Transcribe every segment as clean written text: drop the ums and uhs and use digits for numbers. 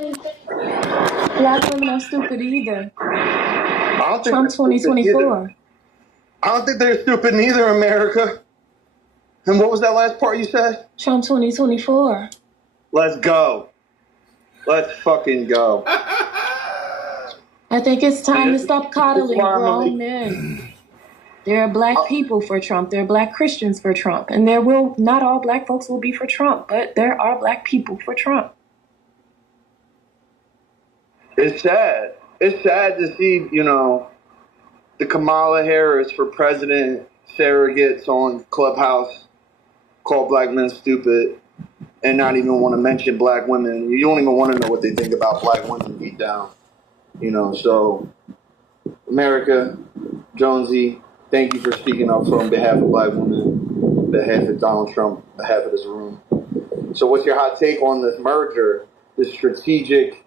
Black women are stupid either. I don't think Trump they're stupid 2024. either. I don't think they're stupid neither, America. And what was that last part you said? Trump 2024. Let's go. Let's fucking go. I think it's time to stop This is coddling why I'm grown men. There are black people for Trump. There are black Christians for Trump. And not all black folks will be for Trump, but there are black people for Trump. It's sad. It's sad to see, the Kamala Harris for president surrogates on Clubhouse call black men stupid and not even want to mention black women. You don't even want to know what they think about black women deep down. So America, Jonesy, thank you for speaking up on behalf of black women, on behalf of Donald Trump, on behalf of this room. So what's your hot take on this merger, this strategic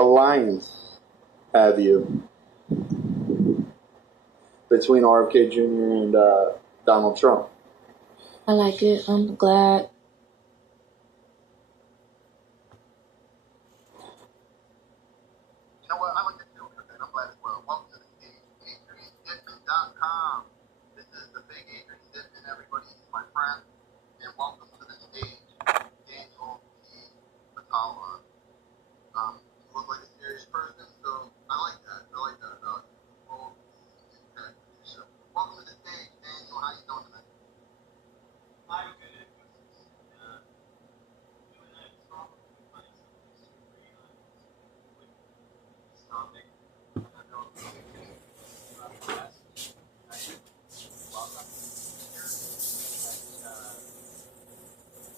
alliance, have you, between RFK Jr. and Donald Trump? I like it. I'm glad. You know what? I like it too. And I'm glad as well. Welcome to the stage, AdrianDittman.com. This is the big Adrian Dittman, everybody. He's my friend. And welcome to the stage, Daniel T. Patala. You look like a serious person, so I like that. Well, welcome to the stage, Daniel. How you doing tonight? I'm good. Doing that talk with something super young with this topic. I don't know if you about the past. Welcome here.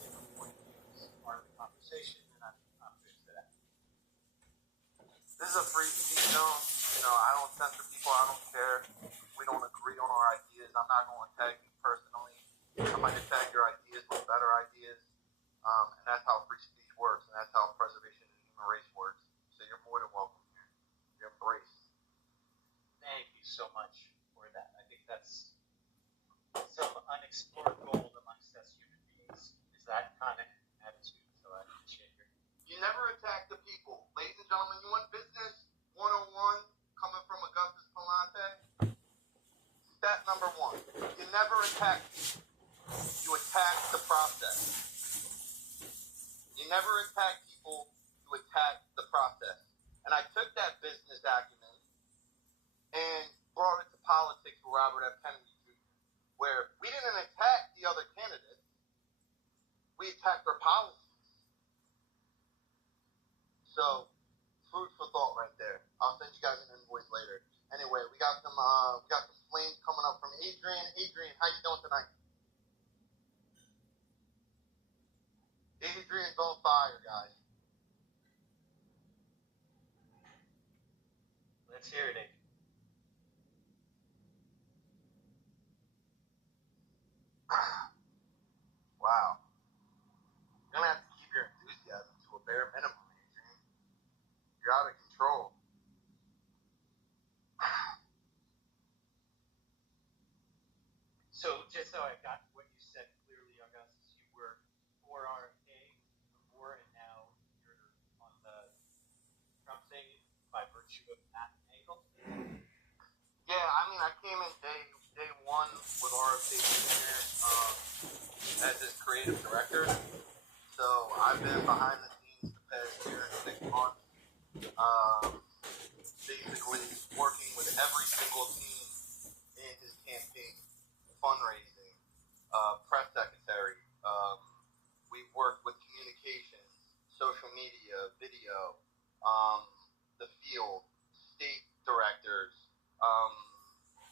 Different point of view is part of the conversation, and I'm good for that. This is a free speech zone. I don't censor people. I don't care. We don't agree on our ideas. I'm not going to attack you personally. I might attack your ideas with better ideas. And that's how free speech works, and that's how preservation of the human race works. So you're more than welcome here. You're embraced. Thank you so much for that. I think that's some unexplored gold amongst us human beings, is that kind of attitude. So I appreciate it. You never attack the people. Ladies and gentlemen, you want business 101 coming from Augustus Palante? Step number 1. You never attack people. You attack the process. You never attack people, you attack the process. And I took that business acumen and brought it to politics with Robert F. Kennedy Jr., where we didn't attack the other candidates, we attacked their policies. So, food for thought right there. I'll send you guys an invoice later. Anyway, we got some flames coming up from Adrian. Adrian, how you doing tonight? Adrian's on fire, guys. Let's hear it, Adrian. Wow. You're going to have to keep your enthusiasm to a bare minimum, Adrian. You're out of control. So, just so I got what you said clearly, Augustus, you were for RFK before, and now you're on the Trump thing by virtue of that angle? Yeah, I came in day one with RFK Jr. As his creative director. So I've been behind the scenes the past year and 6 months, basically working with every single team in his campaign, fundraising, press secretary. We've worked with communications, social media, video, the field, state directors.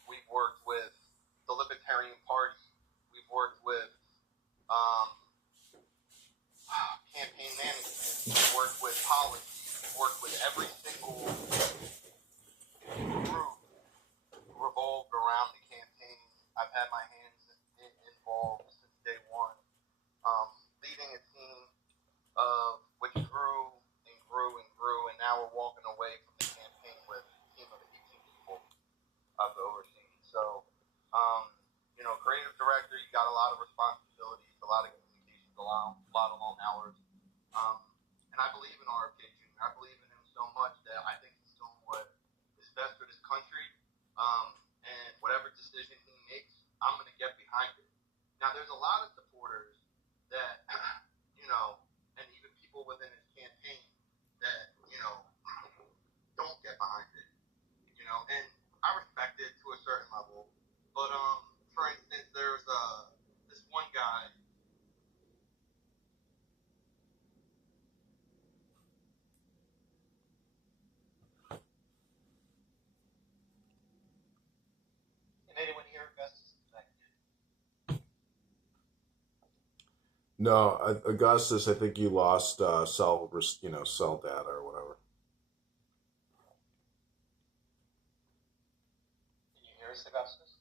We've worked with the Libertarian Party. We've worked with campaign management. We've worked with policy. We've worked with every single group revolved around the campaign. I've had my hands involved since day one, leading a team which grew and grew and grew, and now we're walking away from the campaign with a team of 18 people I've overseen. So, creative director, you got a lot of responsibilities, a lot of communications, a lot of long hours, and I believe in RFK Jr. I believe in him so much that I think he's doing what is best for this country. And whatever decision he makes, I'm going to get behind it. Now, there's a lot of supporters that, and even people within his campaign that, don't get behind it, and I respect it to a certain level. But, for instance, there's this one guy. Can anyone hear Augustus? No, Augustus, I think you lost cell data or whatever. Can you hear us, Augustus?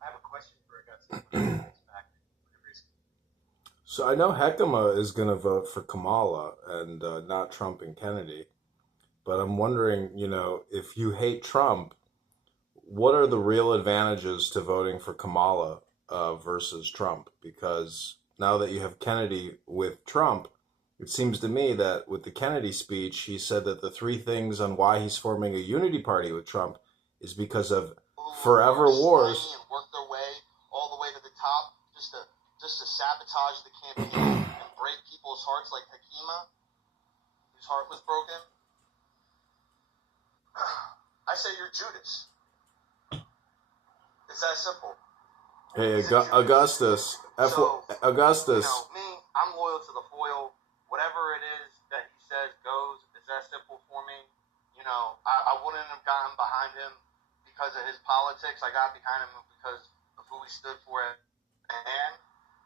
I have a question for Augustus. So I know Hekima is going to vote for Kamala and not Trump and Kennedy. But I'm wondering, if you hate Trump, what are the real advantages to voting for Kamala versus Trump? Because now that you have Kennedy with Trump, it seems to me that with the Kennedy speech, he said that the three things on why he's forming a unity party with Trump is because of forever wars. And work their way all the way to the top just to sabotage the campaign and break people's hearts like Hekima, whose heart was broken. I say you're Judas. It's that simple. Hey, Augustus. Augustus. Me, I'm loyal to the foil. Whatever it is that he says goes. It's that simple for me. I wouldn't have gotten behind him because of his politics. I got behind him because of who he stood for as a man.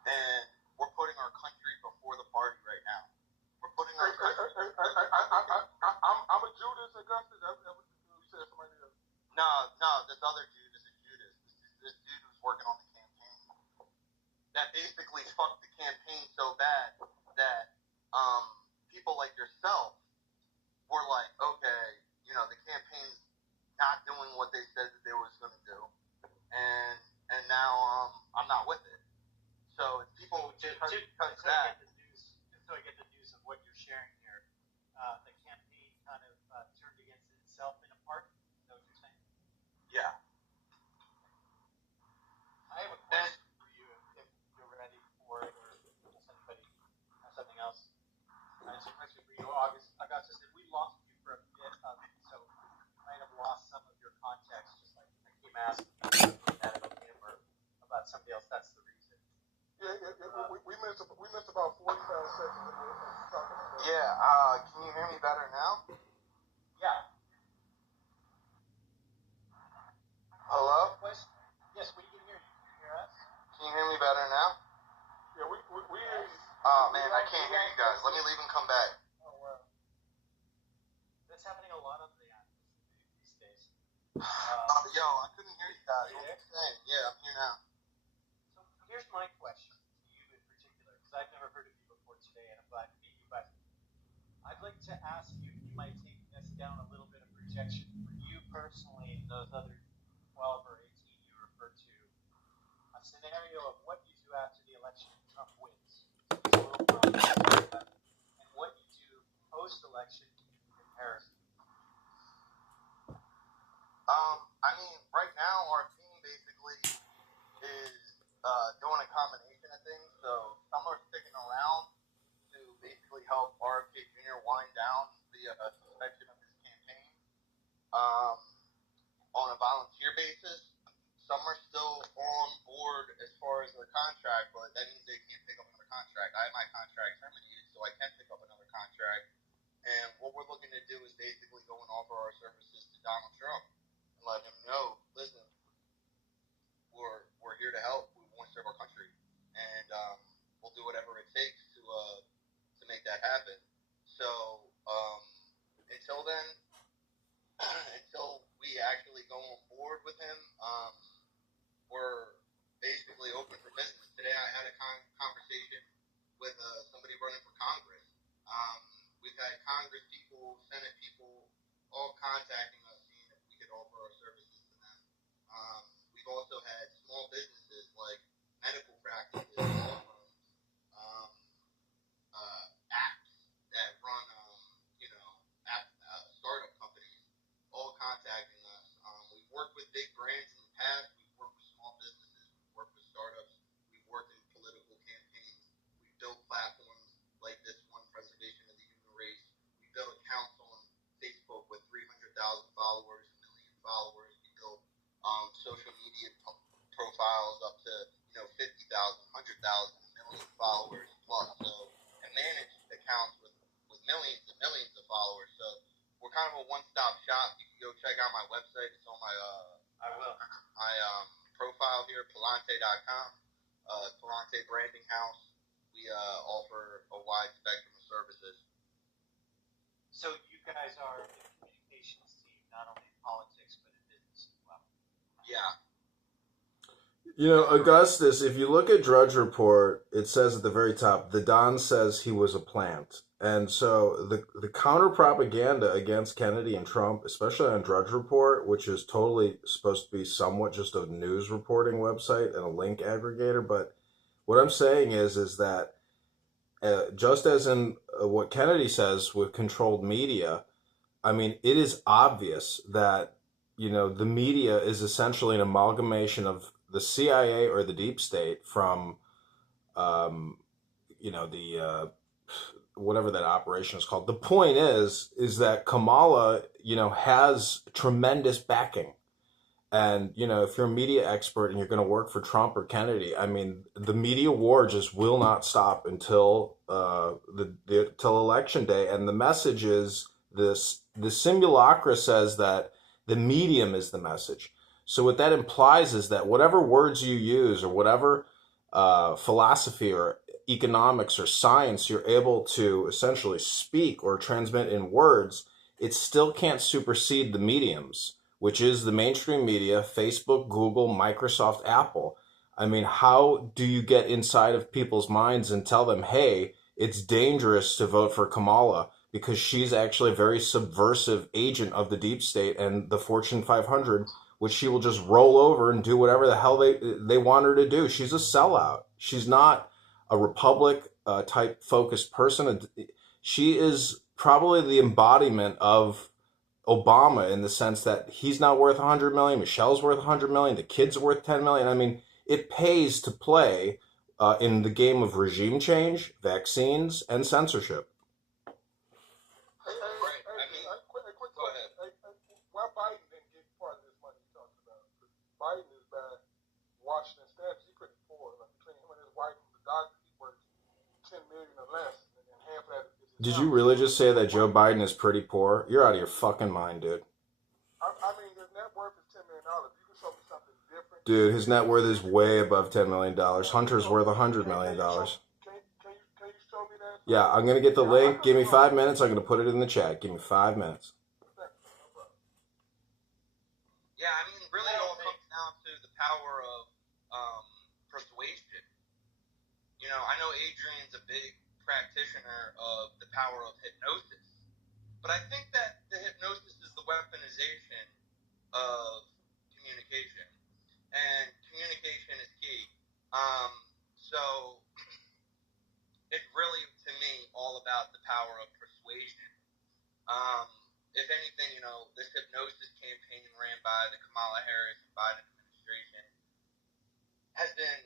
And we're putting our country before the party right now. We're putting our country. I'm a Judas, Augustus. You said somebody else. No, this other Judas is Judas. This dude who's working on the campaign. That basically fucked the campaign so bad that people like yourself were like, okay, the campaign's not doing what they said that they was going to do, and now I'm not with it. So if people just because that. So I get the news of what you're sharing here. The campaign kind of turned against itself in a part. Is that what you're saying? Yeah. I have a question for you if you're ready for it, or unless anybody has something else. It's a question for you, Augustus. If we lost you for a bit of it, so you might have lost some of your context, just like I keep asking that about him or about somebody else. That's the reason. We missed about 45 seconds of talking about. Yeah. Can you hear me better now? Yeah. Hello? Yes, we can hear you. Can you hear us? Can you hear me better now? Yeah, we hear you. Oh, man, I can't hear you guys. Let me leave and come back. Oh, wow. That's happening a lot on the app these days. Yo, I couldn't hear you guys. What are you saying? Yeah, I'm here now. So here's my question to you in particular, because I've never heard of you before today, and I'm glad to meet you, but I'd like to ask you if you might take this down a little bit of projection for you personally and those other 12 or 18 you referred to, a scenario of what you do after the election and Trump wins. And what you do post-election in comparison. I mean, right now our team basically is doing a combination of things. So some are sticking around to basically help RFK Jr. wind down the suspension of his campaign on a volunteer basis. Some are still on board as far as the contract, but that means they can't pick up another contract. I have my contract terminated, so I can't pick up another contract. And what we're looking to do is basically go and offer our services to Donald Trump and let him know, listen, we're here to help. We want to serve our country, and we'll do whatever it takes to make that happen. So until then, until we actually go on board with him, we're basically open for business. Today I had a conversation with somebody running for Congress. We've had Congress people, Senate people, all contacting us, seeing if we could offer our services to them. profiles up to 50,000, 100,000, million followers plus. So and manage accounts with millions and millions of followers. So we're kind of a one-stop shop. You can go check out my website. It's on my my profile here, Palante.com. Palante Branding House. We offer a wide spectrum of services. So you guys are the communications team, not only in politics but in business as well. Yeah. Augustus, if you look at Drudge Report, it says at the very top, the Don says he was a plant. And so the counter propaganda against Kennedy and Trump, especially on Drudge Report, which is totally supposed to be somewhat just a news reporting website and a link aggregator. But what I'm saying is that just as in what Kennedy says with controlled media, I mean, it is obvious that, the media is essentially an amalgamation of the CIA or the deep state from, the whatever that operation is called. The point is that Kamala, has tremendous backing. And, if you're a media expert and you're going to work for Trump or Kennedy, I mean, the media war just will not stop until till election day. And the message is this: the simulacra says that the medium is the message. So what that implies is that whatever words you use or whatever philosophy or economics or science you're able to essentially speak or transmit in words, it still can't supersede the mediums, which is the mainstream media, Facebook, Google, Microsoft, Apple. I mean, how do you get inside of people's minds and tell them, hey, it's dangerous to vote for Kamala because she's actually a very subversive agent of the deep state and the Fortune 500, which she will just roll over and do whatever the hell they want her to do. She's a sellout. She's not a Republic type focused person. She is probably the embodiment of Obama in the sense that he's not worth 100 million, Michelle's worth 100 million, the kids are worth 10 million. I mean, it pays to play in the game of regime change, vaccines, and censorship. Why Biden didn't get part of this money he talks about? Biden is by Washington State. He's pretty poor. Like between him and his wife, the doctor, he works 10 million or less, and half of that is his Did you really just say that Joe Biden is pretty poor? You're out of your fucking mind, dude. I mean, his net worth is $10 million. You can show me something different. Dude, his net worth is way above $10 million. Hunter's worth $100 million. Can you show me that? Yeah, I'm going to get the link. Give me 5 minutes. I'm going to put it in the chat. Give me 5 minutes. Yeah, I mean, really it all comes down to the power of persuasion. I know Adrian's a big practitioner of the power of hypnosis, but I think that the hypnosis is the weaponization of communication, and communication is key. So it's really, to me, all about the power of persuasion. If anything, this hypnosis campaign ran by the Kamala Harris and Biden administration has been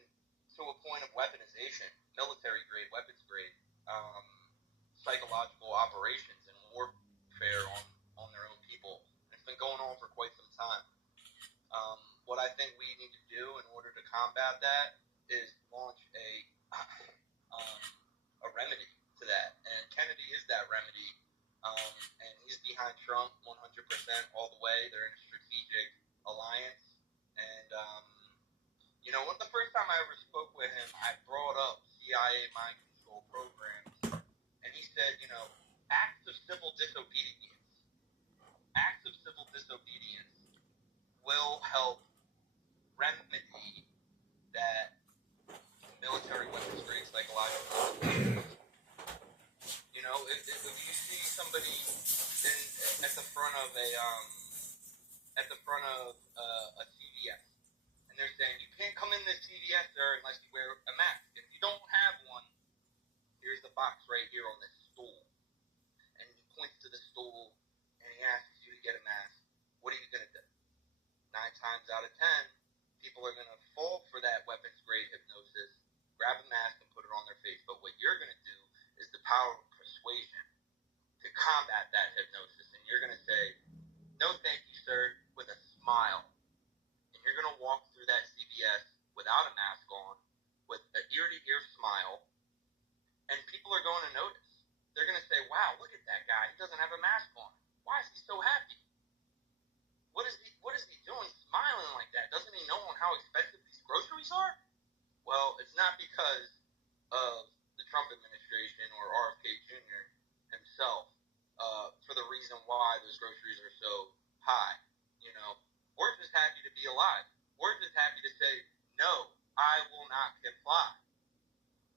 to a point of weaponization, military-grade, weapons-grade, psychological operations and warfare on their own people. It's been going on for quite some time. What I think we need to do in order to combat that is launch a remedy to that. And Kennedy is that remedy. And he's behind Trump 100% all the way. They're in a strategic alliance. And, when the first time I ever spoke with him, I brought up CIA mind control programs. And he said, acts of civil disobedience will help remedy that military weapons grade psychological. If you see somebody at the front of a CVS, and they're saying you can't come in this CVS, sir, unless you wear a mask. If you don't have one, here's the box right here on this stool, and he points to the stool and he asks you to get a mask. What are you gonna do? 9 times out of 10, people are gonna fall for that weapons grade hypnosis, grab a mask and put it on their face. But what you're gonna do is the power of persuasion to combat that hypnosis, and you're going to say, no thank you, sir, with a smile. And you're going to walk through that CVS without a mask on, with an ear-to-ear smile, and people are going to notice. They're going to say, wow, look at that guy. He doesn't have a mask on. Why is he so happy? What is he doing smiling like that? Doesn't he know how expensive these groceries are? Well, it's not because of the Trump administration or RFK Jr. himself for the reason why those groceries are so high. We're just happy to be alive. We're just happy to say, no, I will not comply.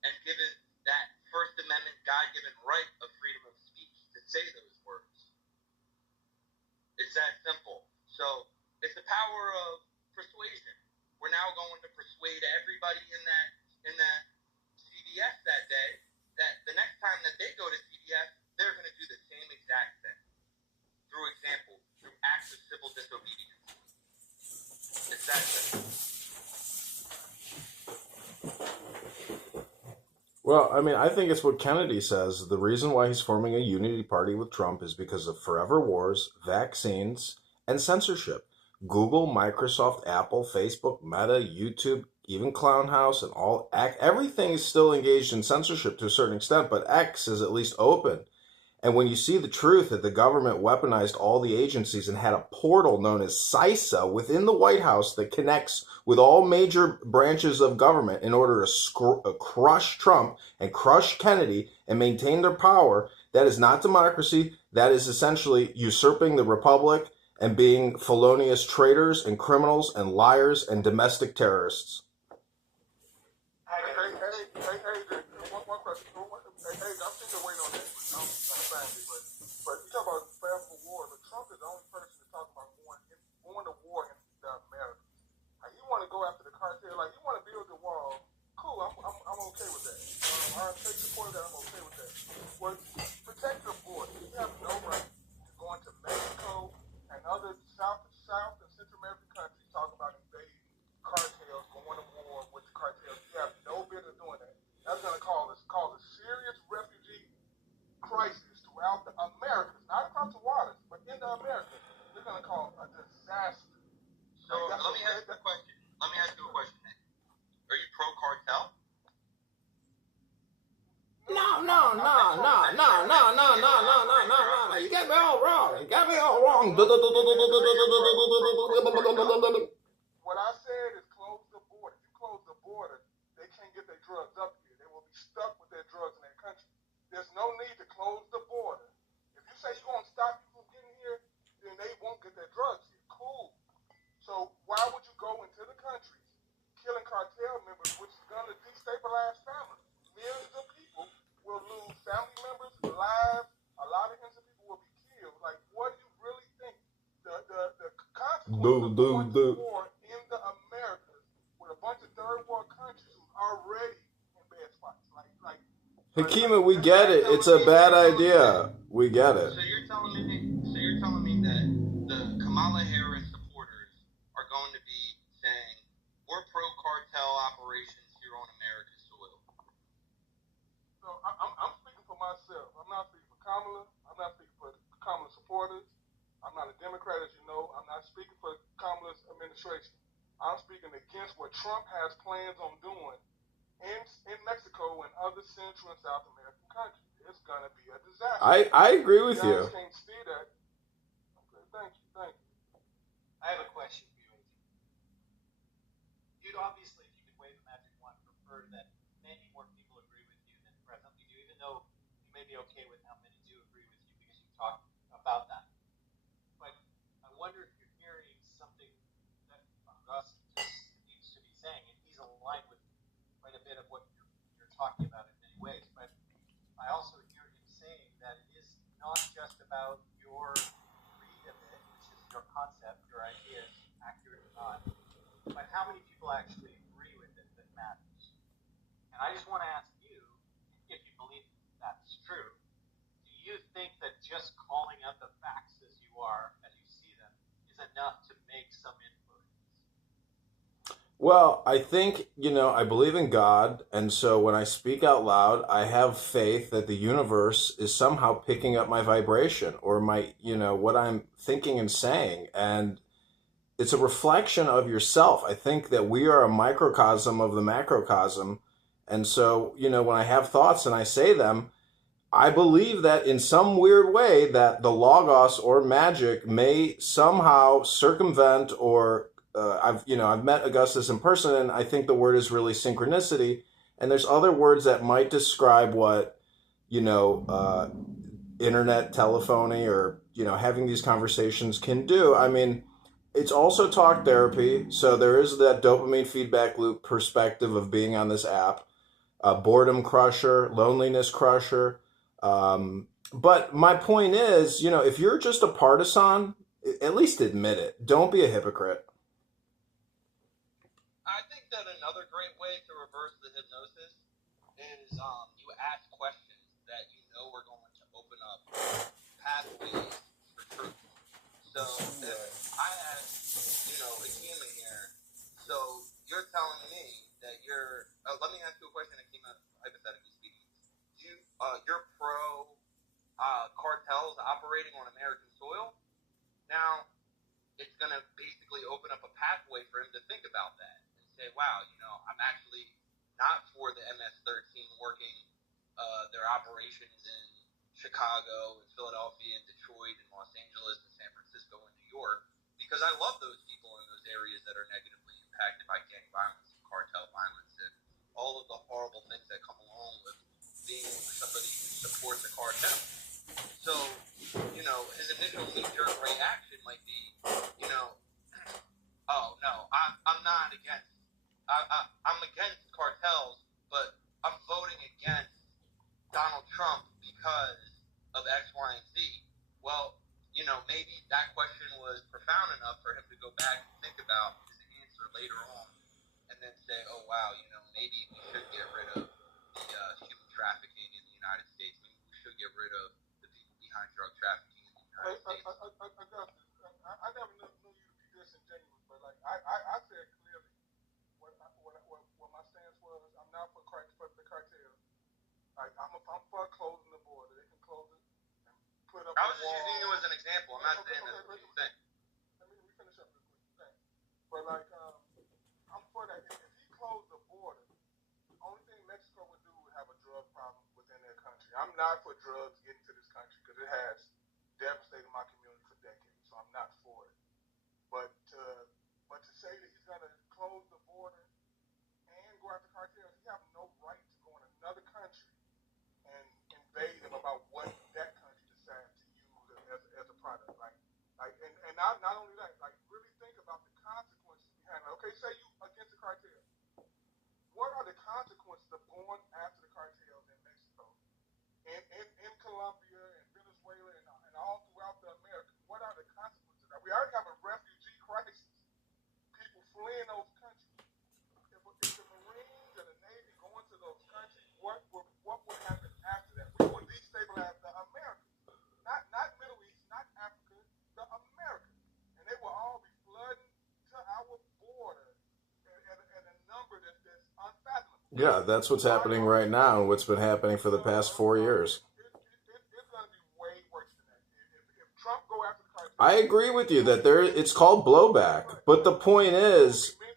And given that First Amendment God-given right of freedom of speech to say those words. It's that simple. So it's the power of persuasion. We're now going to persuade everybody in that CVS that day that the next time that they go to CVS, they're going to do the same exact thing. Through example, through acts of civil disobedience. It's that simple. Well, I mean, I think it's what Kennedy says. The reason why he's forming a unity party with Trump is because of forever wars, vaccines, and censorship. Google, Microsoft, Apple, Facebook, Meta, YouTube, even Clown House, and everything is still engaged in censorship to a certain extent, but X is at least open. And when you see the truth that the government weaponized all the agencies and had a portal known as CISA within the White House that connects with all major branches of government in order to crush Trump and crush Kennedy and maintain their power, that is not democracy. That is essentially usurping the republic and being felonious traitors and criminals and liars and domestic terrorists. One question. I'm still waiting on that. But you talk about forever war, but Trump is the only person to talk about going to war in America. Like, you want to go after the cartel, like you want to build the wall. Cool, I'm okay with that. I take support of that. I'm okay with that. Well, protect your border. You have no right to go into Mexico and other South and Central American countries talk about invading cartels, going to war with the cartels. You have no business doing that. That's going to cause a serious refugee crisis throughout the Americas, not across the waters, but in the Americas. They're going to cause a disaster. So let me ask you a question. Nick. Are you pro-cartel? No. You got me all wrong. What I said is close the border. If you close the border, they can't get their drugs up here. They will be stuck with their drugs in their country. There's no need to close the border. If you say you're going to stop people from getting here, then they won't get their drugs here. Cool. So why would you go into the countries killing cartel members, which is going to destabilize families? Millions of people will lose family members, lives. A lot of innocent people will be killed. Like, what do you really think? The consequences of going to war in the Americas with a bunch of third world countries who's already in bad spots. Hakima, we get it. It's a bad idea. We get it. So you're telling me that the Kamala Harris supporters are going to be saying we're pro-cartel operations here on American soil. So I'm speaking for myself. I'm not speaking for Kamala. I'm not speaking for Kamala supporters. I'm not a Democrat, as you know. I'm not speaking for Kamala's administration. I'm speaking against what Trump has plans on doing in Mexico and other Central and South American countries. It's going to be a disaster. I agree with you. You can't see that. Okay, thank you. I have a question for you, AJ. You'd obviously, if you could wave a magic wand, prefer that many more people agree with you than presently do, even though you may be okay with how many do agree with you because you talked about that. But I wonder if you're hearing something that Gus just needs to be saying, and he's aligned with quite a bit of what you're talking about in many ways. But I also hear him saying that it is not just about your read of it, which is your concept, your ideas, accurate or not, but how many people actually agree with it that matters. And I just want to ask you, if you believe that's true, do you think that just calling out the facts as you are, as you see them, is enough to make some influence? Well, I think, I believe in God, and so when I speak out loud, I have faith that the universe is somehow picking up my vibration or my, what I'm thinking and saying. And it's a reflection of yourself. I think that we are a microcosm of the macrocosm. And so, when I have thoughts and I say them, I believe that in some weird way that the logos or magic may somehow circumvent or I've met Augustus in person, and I think the word is really synchronicity. And there's other words that might describe what internet telephony or having these conversations can do. I mean, it's also talk therapy, so there is that dopamine feedback loop perspective of being on this app. Boredom crusher, loneliness crusher. But my point is, if you're just a partisan, at least admit it. Don't be a hypocrite. I think that another great way to reverse the hypnosis is you ask questions that you know are going to open up pathways for truth. So if I ask, a human here, so you're telling me that let me ask you a question that came up hypothetically speaking. You're pro cartels operating on American soil. Now, it's going to basically open up a pathway for him to think about that and say, wow, I'm actually not for the MS-13 working their operations in Chicago and Philadelphia and Detroit and Los Angeles and San Francisco and New York, because I love those people in those areas that are negatively impacted by gang violence and cartel violence and all of the horrible things that come along with being somebody who supports a cartel. So, his initial knee-jerk reaction might be, oh no, I'm not against. I'm against cartels, but I'm voting against Donald Trump because of X, Y, and Z. Well, maybe that question was profound enough for him to go back and think about his answer later on, and then say, oh wow, maybe we should get rid of the human trafficking in the United States. Maybe we should get rid of the people behind drug trafficking in the United States. I never knew you to be disingenuous, but like I said clearly what my stance was. I'm not for the cartel. I'm for closing the border. They can close it and put up. I was just using you as an example. I'm not saying that's what you think. Let me finish up real quick. But like, I'm for that. If he closed the border, the only thing Mexico would do would have a drug problem within their country. I'm not for drugs getting to this country because it has devastated my community for decades. So I'm not for it. But to say that he's gonna close the border and go after cartels, he have no right to go in another country and invade them about what that country decides to use as a product. And not only that, like really think about the consequences behind it. Okay, say you against the cartel. What are the consequences of going after the cartels in Mexico, in Colombia and Venezuela and all throughout the Americas? What are the consequences? We already have a refugee crisis. People fleeing those countries. If the Marines and the Navy go into those countries, what would happen after that? We would destabilize the Americas. Not Middle East, not Africa, the Americas. And they will all be flooding to our border at a number that's unfathomable. Yeah, that's what's happening right now and what's been happening for the past 4 years. It's going to be way worse than that. If Trump go after the cartel, I agree with you that it's called blowback. But the point is, there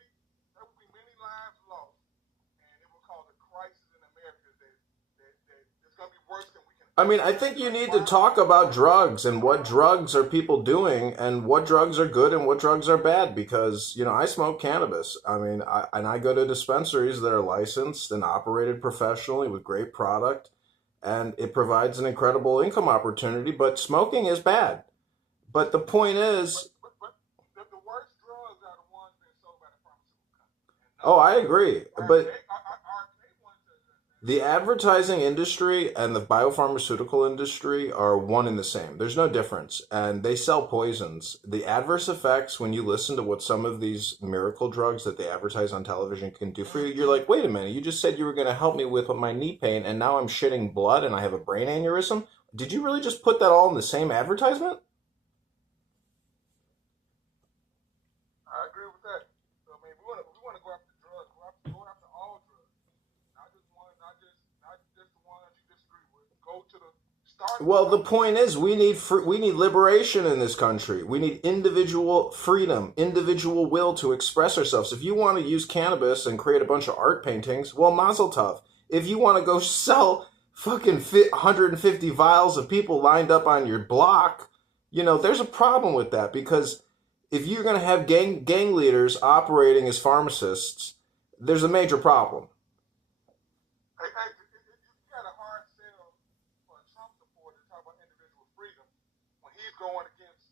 will be many lives lost, and it will cause a crisis in America that it's going to be worse than we can. I mean, I think you need to talk about drugs and what drugs are people doing and what drugs are good and what drugs are bad, because, I smoke cannabis. I mean, I go to dispensaries that are licensed and operated professionally with great product, and it provides an incredible income opportunity, but smoking is bad. But the point is, But the worst drugs are the ones being sold by the pharmaceutical companies. oh, I agree. But They want to. the advertising industry and the biopharmaceutical industry are one and the same. There's no difference. And they sell poisons. The adverse effects, when you listen to what some of these miracle drugs that they advertise on television can do for you, you're like, wait a minute, you just said you were going to help me with my knee pain, and now I'm shitting blood and I have a brain aneurysm? Did you really just put that all in the same advertisement? I agree with that. So, I mean, we want to go after drugs. Go after all drugs, not just the ones you disagree with. Start Well, the point is, we need liberation in this country. We need individual freedom, individual will to express ourselves. If you want to use cannabis and create a bunch of art paintings, well, mazel tov. If you want to go sell fucking 150 vials of people lined up on your block, there's a problem with that, because if you're going to have gang leaders operating as pharmacists, there's a major problem. You got a hard sell for a Trump supporter to talk about individual freedom when he's going against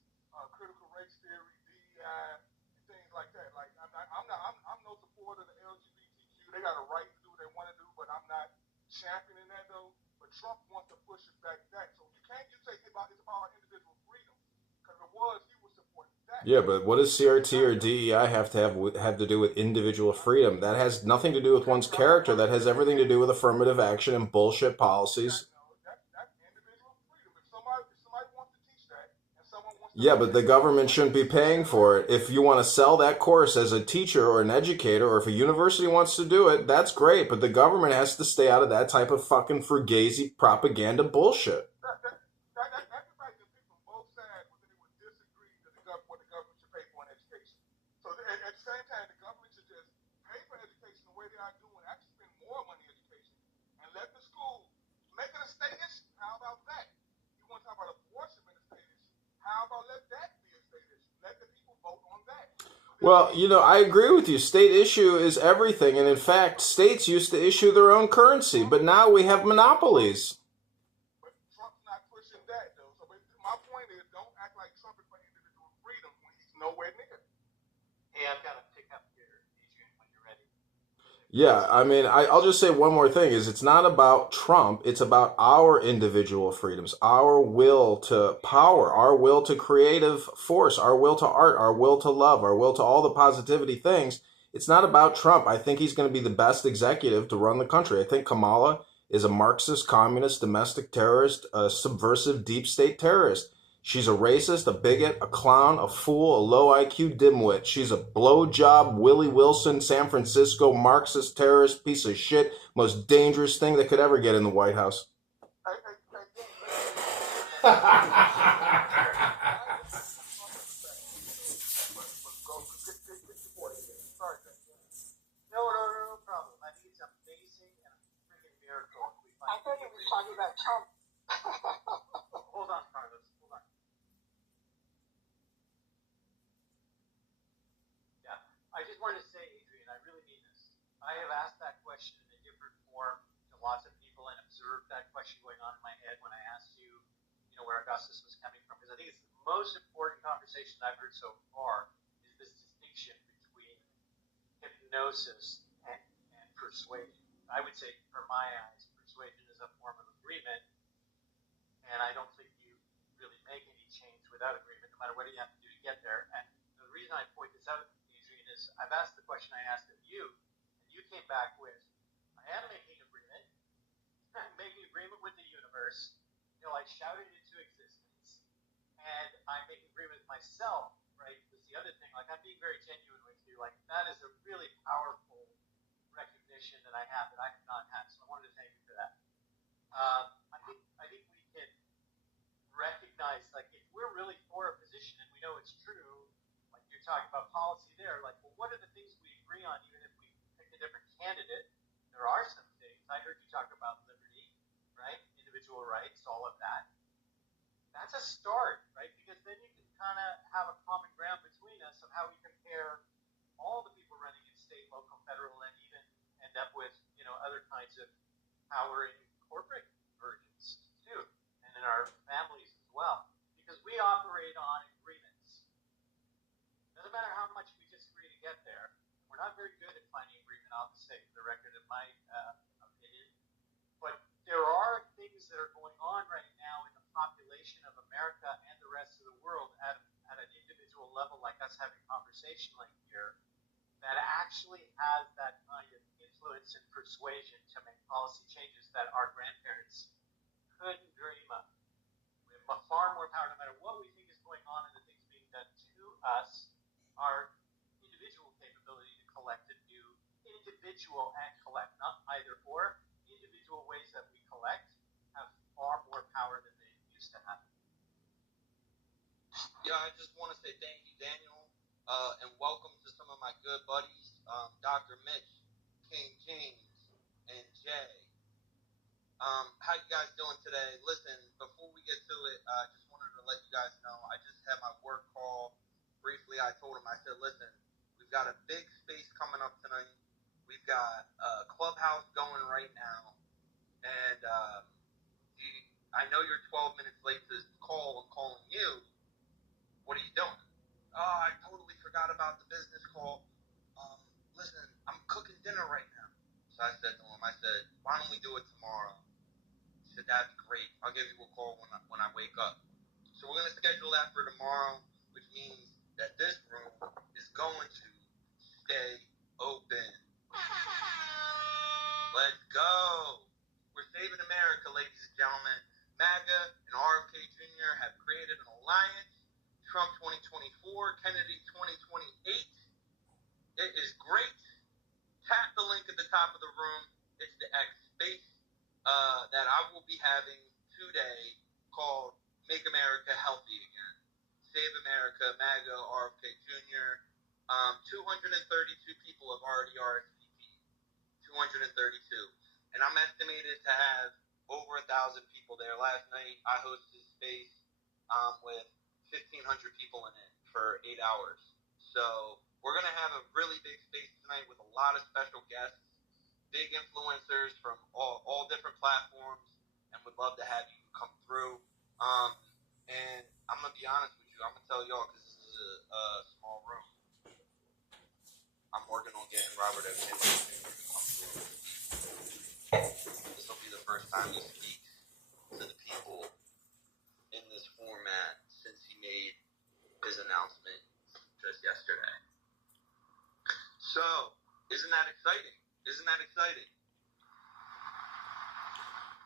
critical race theory, DEI, and things like that. Like I'm no supporter of the LGBTQ. They got a right to do what they want to do, but I'm not championing that though. But Trump wants to push it back. So you can't just say it's about individual freedom, because if it was, he would support that. Yeah, but what does CRT or DEI have to do with individual freedom? That has nothing to do with one's character. That has everything to do with affirmative action and bullshit policies. That's individual freedom. If somebody wants to teach that, and someone wants to... Yeah, but the government shouldn't be paying for it. If you want to sell that course as a teacher or an educator, or if a university wants to do it, that's great. But the government has to stay out of that type of fucking fugazi propaganda bullshit. Everybody can pick from both sides, but they would disagree that what the government should pay for in education. So at the same time, the government should just pay for education the way they are doing, actually spend more money in education, and let the school make it a state issue. How about that? You want to talk about abortion being a state issue? How about let that be a state issue? Let the people vote on that. Well, I agree with you. State issue is everything. And in fact, states used to issue their own currency, but now we have monopolies. But Trump's not pushing that, though. So my point is, don't act like Trump is for individual freedom when he's nowhere near. Hey, I've got to pick up here, Adrian, when you're ready. Yeah, I mean, I'll just say one more thing, is it's not about Trump, it's about our individual freedoms, our will to power, our will to creative force, our will to art, our will to love, our will to all the positivity things. It's not about Trump. I think he's going to be the best executive to run the country. I think Kamala is a Marxist, communist, domestic terrorist, a subversive, deep state terrorist. She's a racist, a bigot, a clown, a fool, a low IQ dimwit. She's a blowjob, Willie Wilson, San Francisco Marxist terrorist piece of shit. Most dangerous thing that could ever get in the White House. No problem. I think it's amazing and a freaking miracle. I thought you were talking about Trump. Hold on, Carlos. Hold on. Yeah. I just wanted to say, Adrian, I really mean this. I have asked that question in a different form to lots of people and observed that question going on in my head when I asked you, where Augustus was coming from. Because I think it's the most important conversation I've heard so far is this distinction between hypnosis and persuasion. I would say, from my eyes, persuasion is a form of agreement, and I don't think you really make any change without agreement, no matter what you have to do to get there. And the reason I point this out, Adrian, is I've asked the question I asked of you, and you came back with, I am making agreement. I'm making agreement with the universe. I shouted it into existence, and I'm making agreement with myself, right? That's the other thing. Like, I'm being very genuine with you. Like, that is a really powerful recognition that I have that I have not had. So I wanted to thank you for that. I think we can recognize, like, if we're really for a position and we know it's true, like you're talking about policy there, like, well, what are the things we agree on, even if we pick a different candidate? There are some things. I heard you talk about liberty, right? Individual rights, all of that. That's a start, right? Because then you can kind of have a common ground between us of how we compare all the people running in state, local, federal, and even end up with, other kinds of power in corporate versions too, and in our families as well. Because we operate on agreements. Doesn't matter how much we disagree to get there. We're not very good at finding agreement, I'll say, for the record of my opinion. But there are things that are going on right now in the population of America and the rest of the world at an individual level, like us having a conversation like here, that actually has that kind of influence and persuasion to make policy changes that our grandparents couldn't dream of. We have far more power, no matter what we think is going on and the things being done to us. Our individual capability to collect and do individual and collect, not either or. Individual ways that we collect have far more power than the needs to happen. Yeah, I just want to say thank you, Daniel, and welcome to some of my good buddies, Dr. Mitch, King James, and Jay. How you guys doing today? Listen, before we get to it, I just wanted to let you guys know, I just had my work call. Briefly, I told him, I said, listen, we've got a big space coming up tonight. We've got a clubhouse going right now. And I know you're 12 minutes late to this call. I'm calling you. What are you doing? Oh, I totally forgot about the business call. Listen, I'm cooking dinner right now. So I said to him, why don't we do it tomorrow? He said, that'd be great. I'll give you a call when I wake up. So we're going to schedule that for tomorrow, which means that this room is going to stay open. Let's go. We're saving America, ladies and gentlemen. MAGA and RFK Jr. have created an alliance. Trump 2024, Kennedy 2028. It is great. Tap the link at the top of the room. It's the X space that I will be having today called Make America Healthy Again. Save America, MAGA, RFK Jr. 232 people have already RSVP'd. 232. And I'm estimated to have over 1,000 people there. Last night, I hosted space with 1,500 people in it for 8 hours. So we're going to have a really big space tonight with a lot of special guests, big influencers from all different platforms, and would love to have you come through. And I'm going to be honest with you. I'm going to tell y'all, because this is a small room, I'm working on getting Robert F. Kennedy to come through. This will be the first time he speaks to the people in this format since he made his announcement just yesterday. So, isn't that exciting? Isn't that exciting?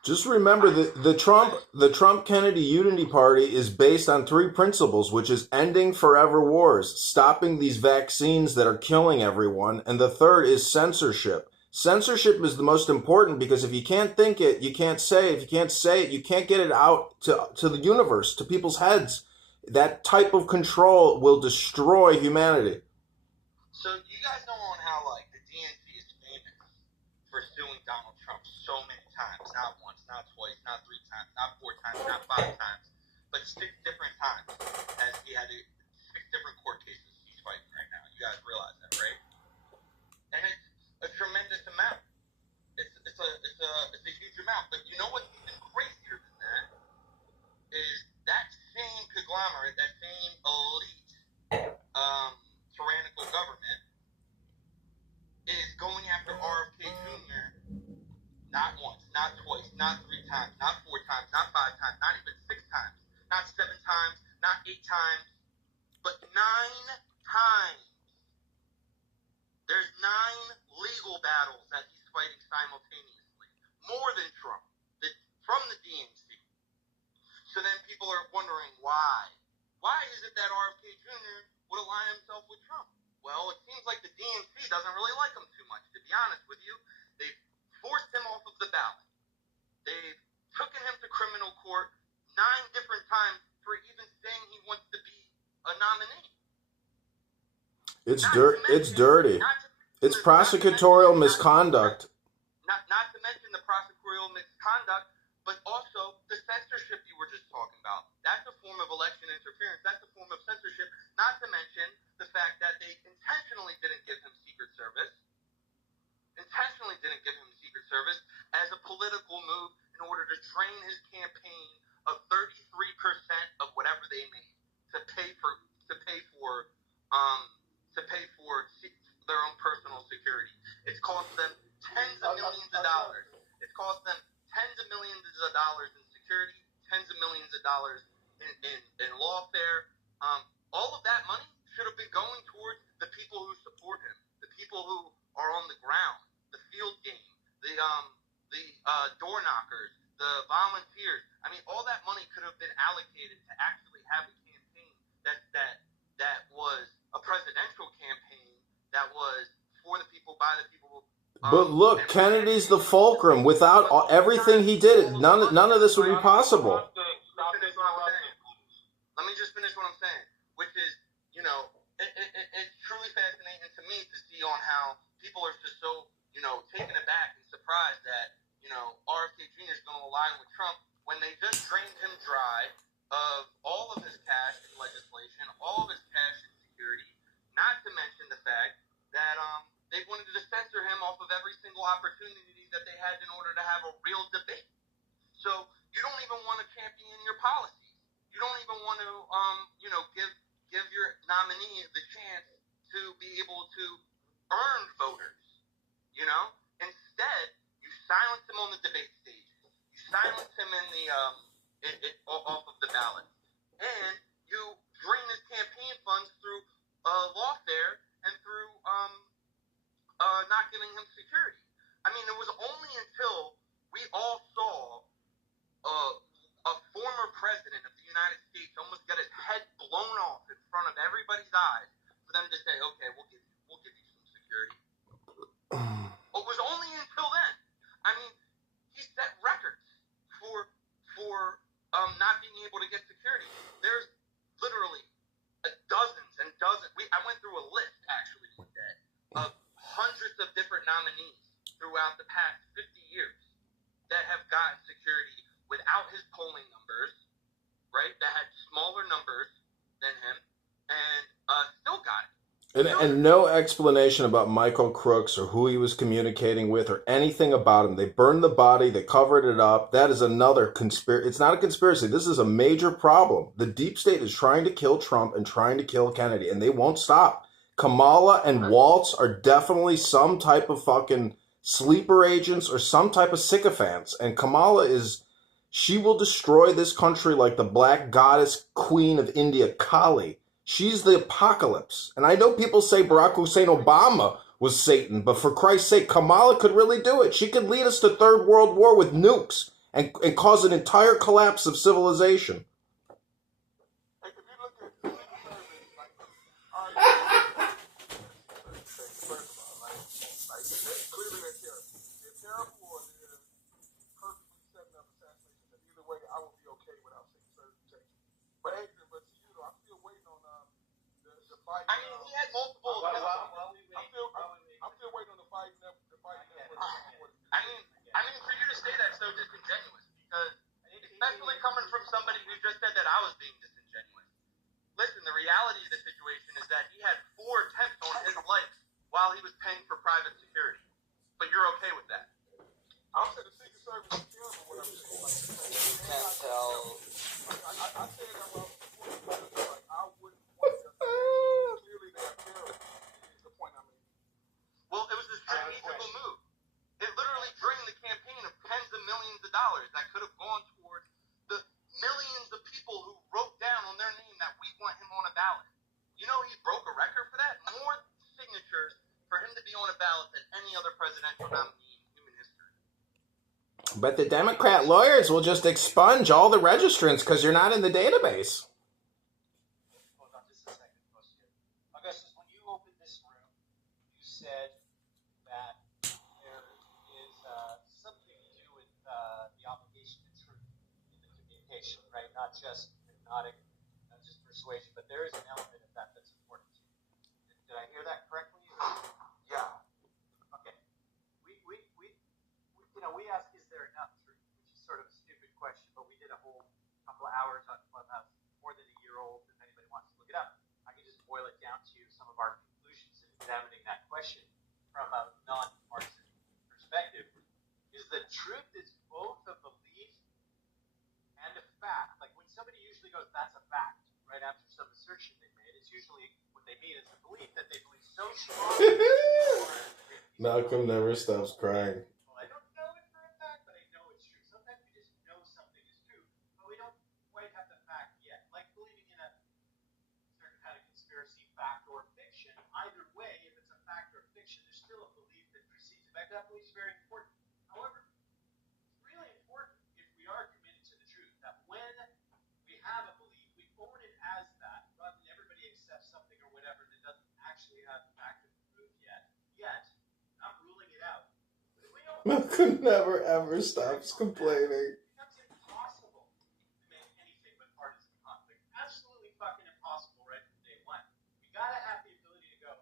Just remember that the Trump Kennedy Unity Party is based on 3 principles, which is ending forever wars, stopping these vaccines that are killing everyone, and the third is censorship. Censorship is the most important because if you can't think it, you can't say it. If you can't say it, you can't get it out to the universe, to people's heads. That type of control will destroy humanity. So you guys know on how like the DNC is famous for suing Donald Trump so many times, not once, not twice, not 3 times, not 4 times, not 5 times, but 6 different times, as he had 6 different court cases he's fighting right now. You guys realize that, right? And it's a tremendous amount. It's a huge amount. But you know what's even crazier than that is that same conglomerate, that same elite tyrannical government is going after RFK Jr. not once, not twice, not 3 times, not 4 times, not 5 times, not even 6 times, not 7 times, not 8 times, but 9 times. There's 9 legal battles that he's fighting simultaneously, more than Trump, from the DNC. So then people are wondering why. Why is it that RFK Jr. would align himself with Trump? Well, it seems like the DNC doesn't really like him too much, to be honest with you. They've forced him off of the ballot. They've taken him to criminal court 9 different times for even saying he wants to be a nominee. It's dirty. It's prosecutorial misconduct. Not to mention the prosecutorial misconduct, but also the censorship you were just talking about. That's a form of election interference. That's a form of censorship. Not to mention the fact that they intentionally didn't give him Secret Service. As a political move in order to drain his campaign of 33% of whatever they made to pay for their own personal security. It's cost them tens of millions of dollars. It's cost them tens of millions of dollars in security, tens of millions of dollars in lawfare. All of that money should have been going towards the people who support him, the people who are on the ground, the field game, the door knockers, the volunteers. I mean, all that money could have been allocated to actually have a campaign that was a presidential campaign that was for the people, by the people. But look, Kennedy's the fulcrum. Without everything he did, none of this would be possible. Stop this truly fascinating to me to see on how people are just so, taken aback and surprised that, RFK Jr. is going to align with Trump when they just drained him dry of all of his cash in legislation, all of his cash in security, not to mention the fact that they wanted to censor him off of every single opportunity that they had in order to have a real debate. So you don't even want to champion your policies. You don't even want to, give your nominee the chance to be able to earn voters. Instead, you silence him on the debate stages. You silence him in the off of the ballot, and you drain his campaign funds through lawfare and through not giving him security. I mean, it was only until we all saw a former president of the United States almost get his head blown off in front of everybody's eyes for them to say, okay, we'll give you some security. It was only until then. I mean, he set records for not being able to get security. There's literally dozens and dozens. I went through a list actually one day of hundreds of different nominees throughout the past 50 years that have gotten security without his polling numbers, right? That had smaller numbers than him, and still got it. And no explanation about Michael Crooks or who he was communicating with or anything about him. They burned the body. They covered it up. That is another conspiracy. It's not a conspiracy. This is a major problem. The deep state is trying to kill Trump and trying to kill Kennedy, and they won't stop. Kamala and Waltz are definitely some type of fucking sleeper agents or some type of sycophants. And Kamala she will destroy this country like the black goddess queen of India, Kali. She's the apocalypse. And I know people say Barack Hussein Obama was Satan, but for Christ's sake, Kamala could really do it. She could lead us to Third World War with nukes and cause an entire collapse of civilization. If you look at the surveys, clearly they're terrible. They're terrible, or they're perfectly setting up assassinations. And either way, I will be okay without Secret Service protection. But Adrian, I'm still waiting on the fight. I mean, he had multiple. I'm still waiting on the fight. I mean, for you to say that's so disingenuous, because especially coming from somebody who just said that I was being disingenuous. Listen, the reality of the situation is that he had 4 attempts on his life while he was paying for private security. But you're okay with that? I'm saying the Secret Service is terrible. What I'm saying, You can't tell. I said that when I was before, I wouldn't want them. Clearly, they are terrible. Is the point I'm making. Well, it was a strategical move. It literally drained the campaign of tens of millions of dollars that could have gone towards the millions of people who wrote down on their name that we want him on a ballot. You know, he broke a record for that. More signatures for him to be on a ballot than any other presidential nominee in human history. But the Democrat lawyers will just expunge all the registrants because you're not in the database. Hold on just a second, Buster. Augustus, when you opened this room, you said that there is something to do with the obligation to truth in the communication, right? Not just hypnotic, not just persuasion, but there is an element of that that's important to you. Did I hear that correctly? Yeah. Okay. We ask, is there enough truth? Which is sort of a stupid question, but we did a whole couple of hours on Clubhouse, more than a year old, if anybody wants to look it up. I can just boil it down to some of our conclusions in examining that question from a non-partisan perspective. Is that truth is both a belief and a fact. Like when somebody usually goes, that's a fact, right after some assertion they made, it's usually what they mean is a belief that they believe so strongly. Malcolm never stops crying. Well, I don't know it for a fact, but I know it's true. Sometimes we just know something is true, but we don't quite have the fact yet. Like believing in a certain kind of conspiracy, fact or fiction. Either way, if it's a fact or fiction, there's still a belief that precedes it. In fact, that belief is very important. However, it's really important if we are committed to the truth that when we have a belief, we own it as that, rather than everybody accepts something or whatever that doesn't actually have fact and proof yet. Not ruling it out. But if we don't Malcolm never ever stops complaining. it becomes impossible to make anything but partisan conflict. Absolutely fucking impossible right from day one. We gotta have the ability to go,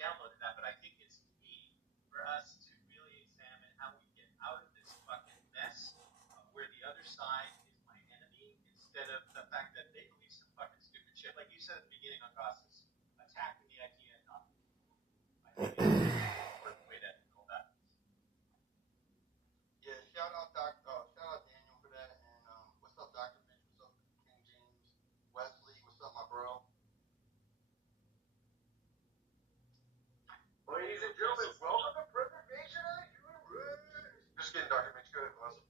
downloaded that, but I think it's key for us to really examine how we get out of this fucking mess where the other side is my enemy instead of the fact that they believe some fucking stupid shit. Like you said at the beginning on Goss's, attacking the idea and not. I think it's the perfect way to go about it. Yeah, shout out Daniel for that, and what's up, Dr. Mitch? What's up, King James? Wesley, what's up, my bro? Ladies and gentlemen, welcome to Preservation of the Human Race. Just kidding, Dr. Mitch. Go ahead, Wesley.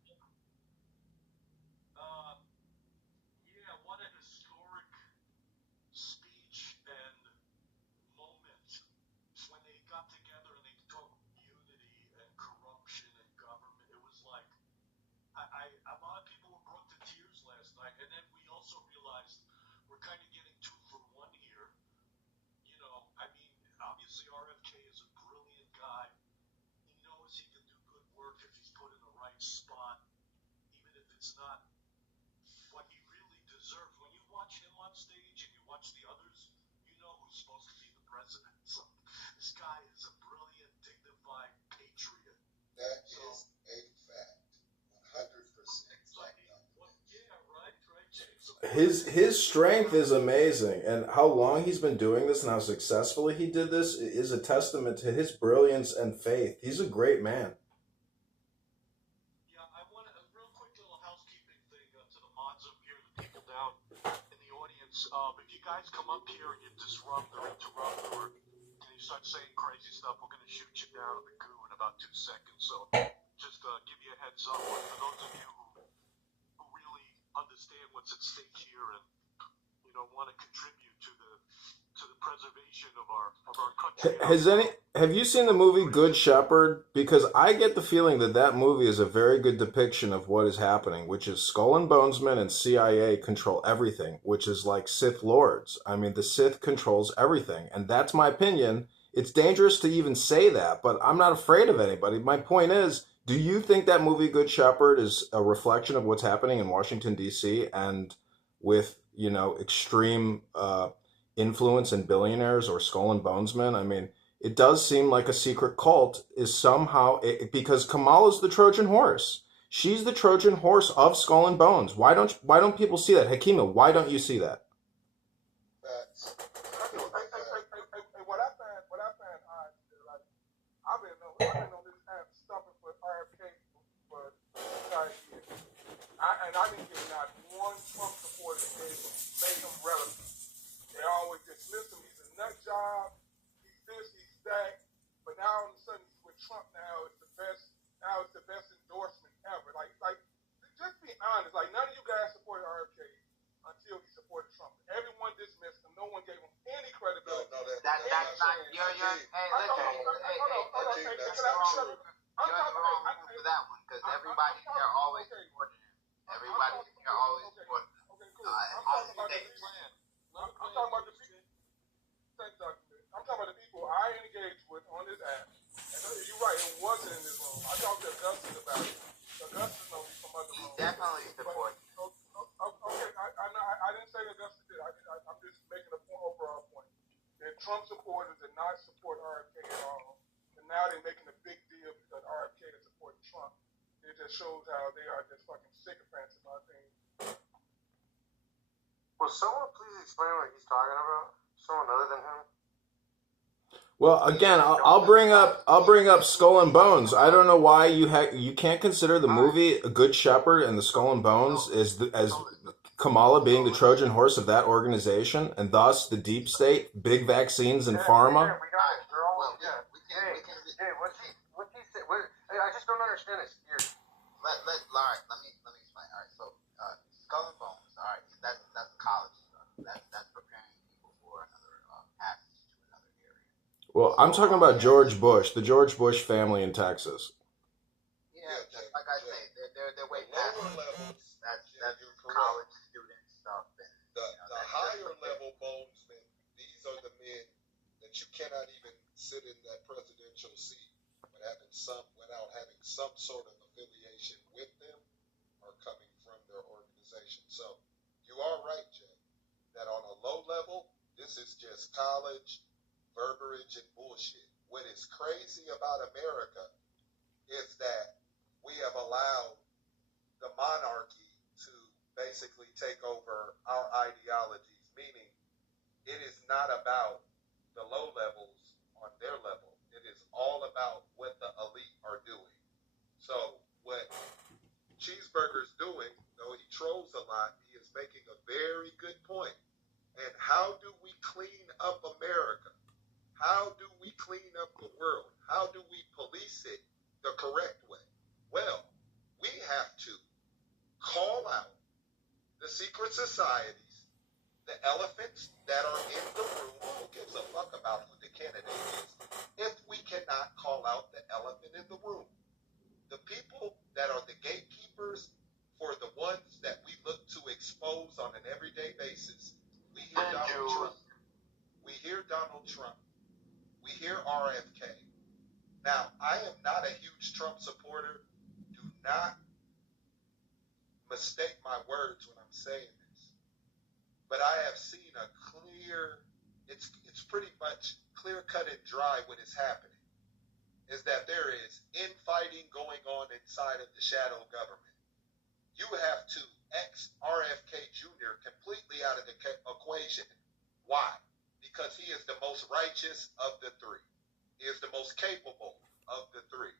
Yeah, what a historic speech and moment when they got together and they talked unity and corruption and government. It was like a lot of people were brought to tears last night, and then we also realized we're kind of getting 2 for 1 here. You know, I mean, obviously RFK is a brilliant guy. He knows he can do good work if he's put in the right spot, even if it's not what he really deserves. When you watch him on stage and you watch the others, you know who's supposed to be the president. So this guy is a brilliant, dignified patriot. That is a fact. 100%. Yeah, right, James. His strength is amazing, and how long he's been doing this and how successfully he did this is a testament to his brilliance and faith. He's a great man. Yeah, I want a real quick little housekeeping thing to the mods up here, the people down in the audience. If you guys come up here and you disrupt or interrupt or you start saying crazy stuff, we're going to shoot you down in the goo in about 2 seconds. So just give you a heads up. For those of you who really understand what's at stake here and want to contribute to the preservation of our country. Have you seen the movie Good Shepherd? Because I get the feeling that movie is a very good depiction of what is happening, which is Skull and Bonesman and CIA control everything, which is like Sith Lords. I mean, the Sith controls everything, and that's my opinion. It's dangerous to even say that, but I'm not afraid of anybody. My point is, do you think that movie Good Shepherd is a reflection of what's happening in Washington, D.C. and with, extreme influence and billionaires or Skull and Bonesman? I mean, it does seem like a secret cult is somehow, because Kamala's the Trojan horse. She's the Trojan horse of Skull and Bones. Why don't people see that? Hakima, why don't you see that? Facts. What I find odd is, like, I've been on this app stumping for RFK for 5 years. I didn't get not one Trump supporter that made him relevant. They always dismiss him. He's a nut job. He's this, he's that. But now all of a sudden he's with Trump. Now it's the best. Now it's the best endorsement ever. Like, just be honest. Like, none of you guys supported RFK until he supported Trump. Everyone dismissed him. No one gave him any credibility. No, that's not. You're. Hey, listen. You're in the wrong room for that one because everybody here always supported him. Everybody here always supported him. Okay, cool. I'm talking about the people. Thanks, Dr. Mitch. I'm talking about the people I engaged with on this app. And you're right, it wasn't in this room. I talked to Augustus about it. Augustus knows me from other rooms. He definitely supports him. Okay, I didn't say that Augustus did. I'm just making a overall point. That Trump supporters did not support RFK at all. And now they're making a big deal because RFK is supporting Trump. It just shows how they are just fucking sycophants, in my opinion. Will someone please explain what he's talking about? Someone other than him? Well, again, I'll bring up Skull and Bones. I don't know why you can't consider the movie A Good Shepherd and the Skull and Bones as Kamala being the Trojan horse of that organization, and thus the deep state, big vaccines and pharma. Hey, what's he say? I just don't understand this. Let me explain. All right, so Skull and Bones. All right, that's college stuff. That's preparing people for another passage to another area. Well, I'm talking about George Bush, the George Bush family in Texas. Yeah, like I say, they're way past that's college student stuff. And, the higher level bonesmen, these are the men that you cannot even sit in that presidential seat without having some sort of affiliation with them or coming from their organization. So you are right, Jay, that on a low level, this is just college verbiage and bullshit. What is crazy about America is that we have allowed the monarchy to basically take over our ideologies, meaning it is not about the low levels on their level. It is all about what the elite are doing. So what Cheeseburger's doing, though he trolls a lot, he is making a very good point. And how do we clean up America? How do we clean up the world? How do we police it the correct way? Well, we have to call out the secret societies, the elephants that are in the room. Who gives a fuck about who the candidate is if we cannot call out the elephant in the room? The people that are the gatekeepers for the ones that we look to expose on an everyday basis. We hear Donald Trump. We hear Donald Trump. We hear RFK. Now, I am not a huge Trump supporter. Do not mistake my words when I'm saying this. But I have seen a clear, it's pretty much clear cut and dry what is happening. Is that there is infighting going on inside of the shadow government. You have to X RFK Jr. completely out of the equation. Why? Because he is the most righteous of the three. He is the most capable of the three.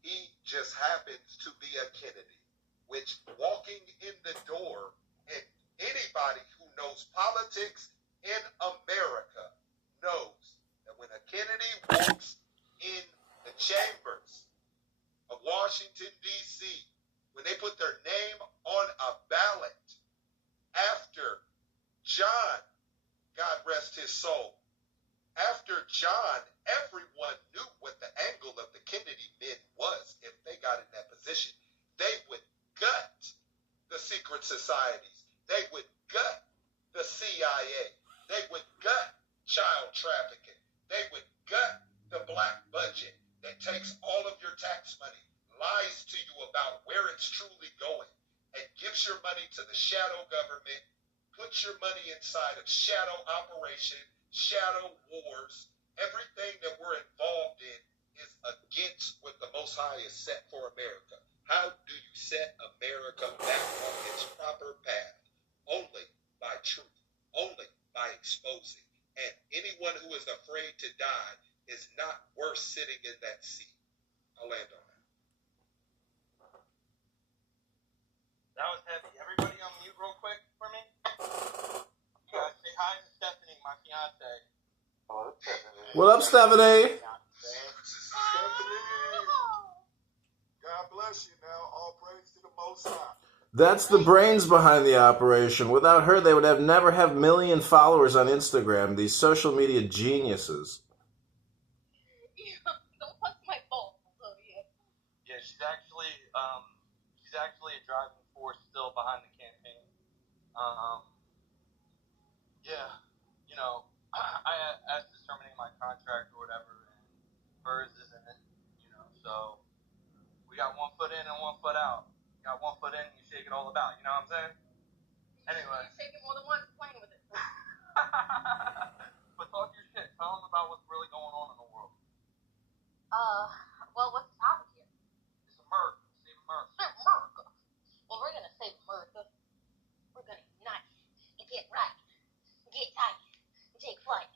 He just happens to be a Kennedy, which walking in the door, and anybody who knows politics in America knows that when a Kennedy walks in the chambers of Washington, D.C., when they put their name on a ballot after John, God rest his soul, after John, everyone knew what the angle of the Kennedy men was if they got in that position. They would gut the secret societies. They would gut the CIA. They would gut child trafficking. They would gut the black budget that takes all of your tax money, lies to you about where it's truly going, and gives your money to the shadow government, puts your money inside of shadow operation, shadow wars. Everything that we're involved in is against what the Most High has set for America. How do you set America back on its proper path? Only by truth, only by exposing. And anyone who is afraid to die is not worth sitting in that seat. I'll land on that. That was heavy. Everybody on mute real quick for me. Say hi to Stephanie, my fiance. Oh, that's Stephanie. What up, Stephanie? Stephanie, God bless you now. All praise to the Most High. That's the brains behind the operation. Without her, they would have never have million followers on Instagram. These social media geniuses. Don't touch my phone. Yeah, she's actually a driving force still behind the campaign. Yeah, you know, I asked to terminate my contract or whatever, and hers isn't it, you know, so we got one foot in and one foot out. You got one foot in, you shake it all about, you know what I'm saying? Anyway. You shake it more than once, playing with it. But talk your shit. Tell them about what's really going on in the world. Well, what's the topic here? It's America. Save America. America. Well, we're gonna save America. We're gonna unite and get right, get tight, and take flight.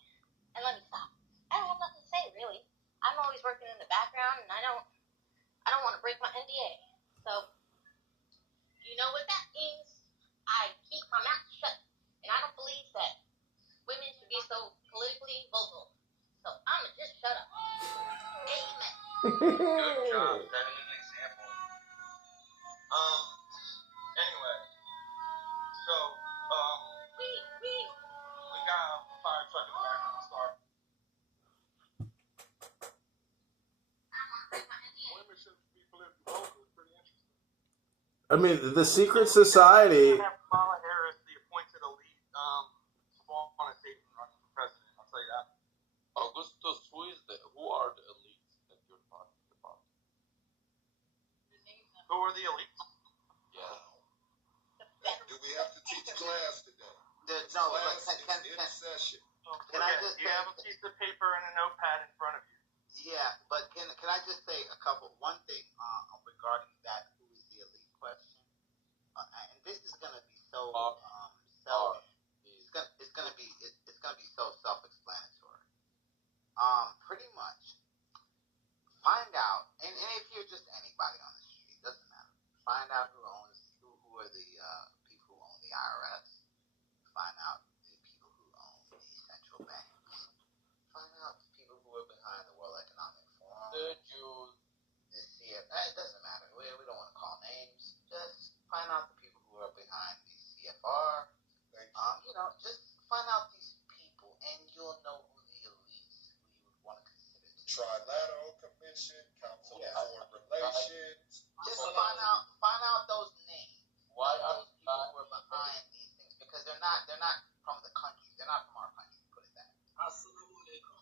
And let me stop. I don't have nothing to say, really. I'm always working in the background, and I don't want to break my NDA. So, you know what that means? I keep my mouth shut, and I don't believe that women should be so politically vocal. So I'ma just shut up. Amen. Good job setting an example. Anyway, so we got a fire truck in the background. Sorry. Women should be politically vocal. It's pretty interesting. I mean, the secret society. We have Kamala Harris, the appointed elite, spawn on a Satan running for president. I'll tell you that. Augustus, who are the elites that you're talking about? Who are the elites? Yeah. Do we have to teach class today? No, Class can is in session. Can I just Do you have a piece of paper and an I just say one thing regarding that who is the elite question? And this is going to be so it's going to be so self-explanatory. Pretty much find out, and if you're just anybody on the street, doesn't matter. Find out who are the people who own the IRS. Find out the people who own the central banks. Find out the people who are behind the World Economic Forum. The Jews. The it doesn't matter. We don't want to call names. Just find out the people who are behind the CFR. Just find out these people, and you'll know who the elites who you would want to consider. Trilateral Commission, Council of Foreign Relations. Just find out those names. Why those people who are behind these things? Because they're not from the country. They're not from our country. Put it that. Assalamu alaikum.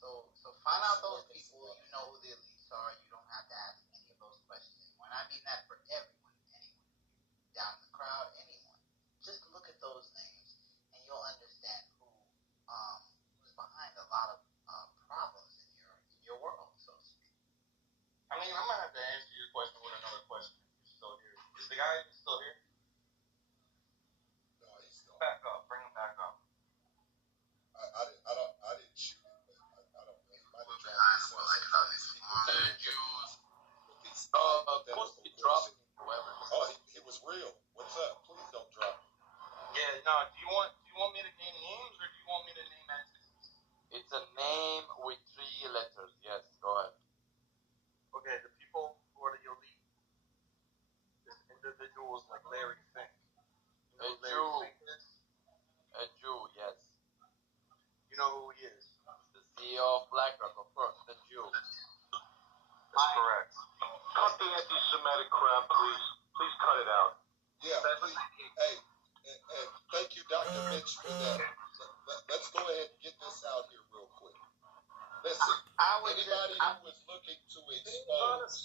So find out those people. You know who the elites are. You don't have to ask any of those questions. When I mean that for everyone, down in the crowd, anyone. Just look at those names, and you'll understand who's behind a lot of problems in your world, so to speak. I mean, I'm gonna have to answer your question with another question. If you're still here, is the guy still here? No, he's still back up. Bring him back up. I didn't shoot him, but I don't know. He might have Behind the World Economic Forum. Jews. Of course, he dropped whoever. Oh, he was real. What's up? Please don't drop him. Yeah, no. Do you want me to name names, or do you want me to name entities? It's a name with 3 letters. Yes, go ahead. Okay, the people who are the elite is individuals like Larry Fink. You know who Larry Fink is? A Jew, yes. You know who he is? The CEO of BlackRock, of course, the Jew. That's correct. Cut the anti-Semitic crap, please. Please cut it out. Yeah, please. Hey, and thank you, Dr. Mitch, for that. Let's go ahead and get this out here real quick. Listen, anybody who is looking to expose,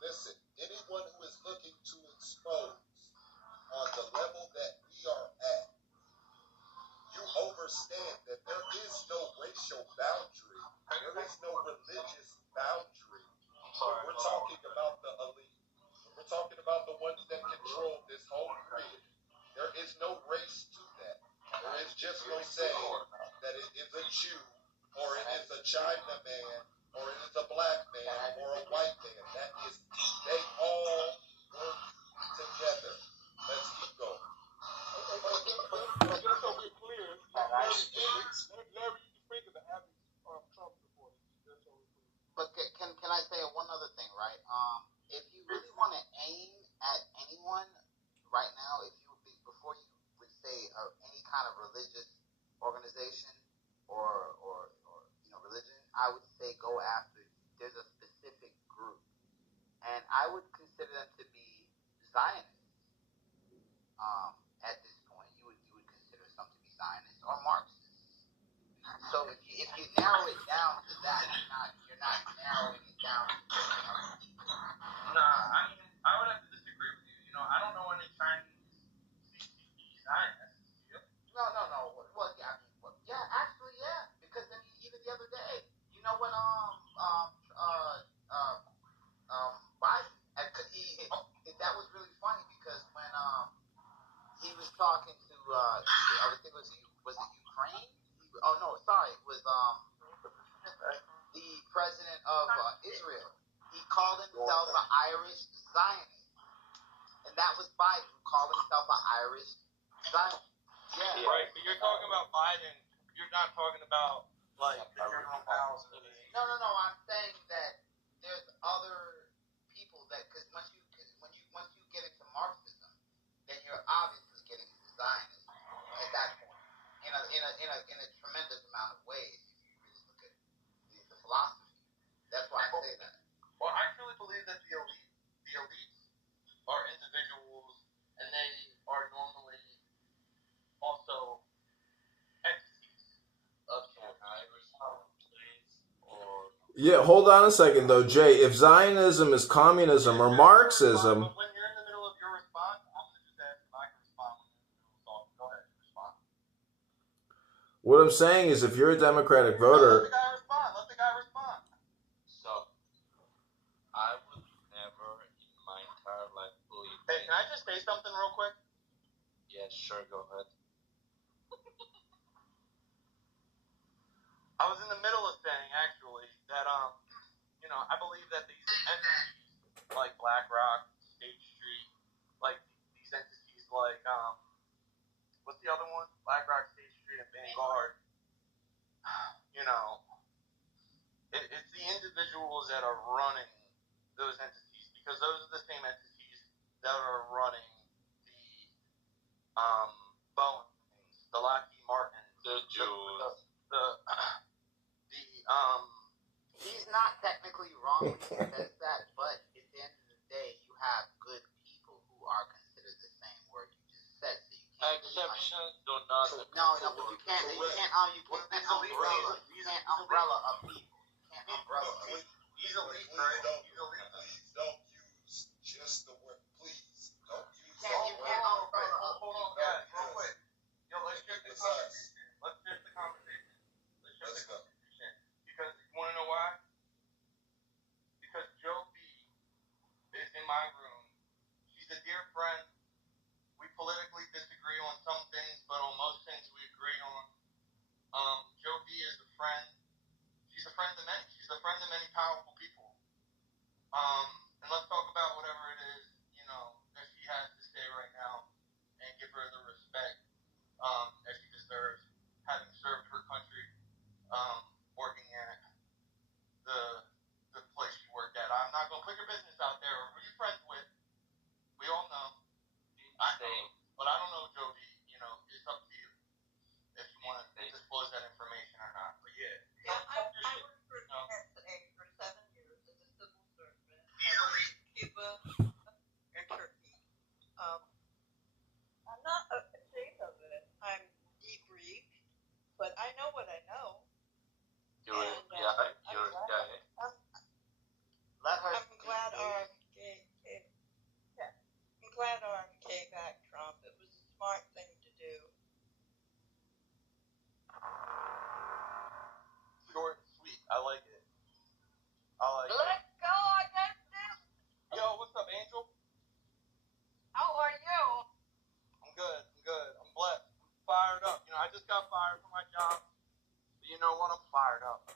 listen, anyone who is looking to expose on the level that we are at, you understand that there is no racial boundary, there is no religious boundary. We're talking about the elite. We're talking about the ones that control this whole grid. There is no race to that. There is just no saying that it is a Jew, or it is a Chinaman, or it is a black man, or a white man. That is, they all work together. Let's keep going. Just so we're clear, Larry, you think of the average Trump supporter. Just so we're clear. But can I say one other thing, right? If you really want to aim at anyone right now, before you would say any kind of religious organization or religion, I would say go after. There's a specific group, and I would consider them to be Zionists. At this point, you would consider some to be Zionists or Marxists. So if you narrow it down to that, you're not narrowing it down to Nah, I mean, I would have to disagree with you. I don't know any Chinese CCP Zionists. No. Well, yeah, actually, yeah. Because even the other day, when Biden, that was really funny because when he was talking to, I think was it Ukraine? It was the president of Israel. He called himself an Irish Zionist, and that was Biden who called himself an Irish Zionist. Yeah. Right, but you're talking about Biden. You're not talking about like the general powers. No. I'm saying that there's other people that because once you get into Marxism, then you're obviously getting into Zionism at that point in a tremendous amount of ways. If you really look at the philosophy, that's why I say that. Well, I truly believe that the elites are individuals, and they are normally also entities of an Irish place or. Yeah, hold on a second though, Jay. If Zionism is communism or Marxism. But when you're in the middle of your response, I'm going to just ask if I can respond when you're in the middle of talking. Go ahead, respond. What I'm saying is if you're a Democratic voter. Let the guy Yeah, sure, go ahead. I was in the middle of saying, actually, that, I believe that these entities, like BlackRock, State Street, like these entities like, what's the other one? BlackRock, State Street, and Vanguard. It's the individuals that are running those entities, because those are the same entities that are running the Boeings, the Lockheed Martin, The Jews. He's not technically wrong when he says that, but at the end of the day, you have good people who are considered the same word you just said, so you can't. Exceptions do not. No, but you can't umbrella of people. You can't umbrella of people. Please don't use just the word. Please don't use You can't umbrella of Hold on, people. guys, real quick. Let's shift the conversation. Because you want to know why? Because Joe B is in my room. She's a dear friend. We politically disagree on some things, but on most things we agree on. Joe B is a friend. She's a friend to many. She's a friend to many powerful people. And let's talk about whatever it is, that she has to say right now, and give her the respect that she deserves, having served her country, working at the place she worked at. I'm not gonna put your business out there. Who are you friends with? We all know. I know, but I don't know, Joe B. It's up to you if you want to disclose that information or not. But yeah. I worked for NSA for 7 years as a civil servant. Cuba and Turkey. I'm not ashamed of it. I'm debriefed, but I know what I know. You're a guy. You're a guy. Let her. I'm glad RFK backed Trump. It was a smart thing to do. Short and sweet. I like it. Let's go, I got this. Yo, what's up, Angel? How are you? I'm good. I'm blessed. I'm fired up. I just got fired from my job. But you know what? I'm fired up.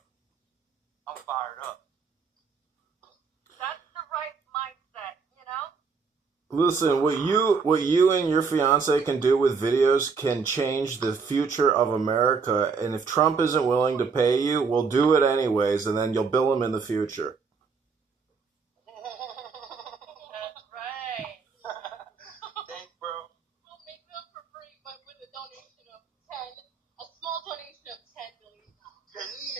That's the right mindset, Listen, what you and your fiance can do with videos can change the future of America. And if Trump isn't willing to pay you, we'll do it anyways, and then you'll bill him in the future. That's right. Thanks, bro. I'll make them for free, but with a donation of a small donation of $10 million. $10 million.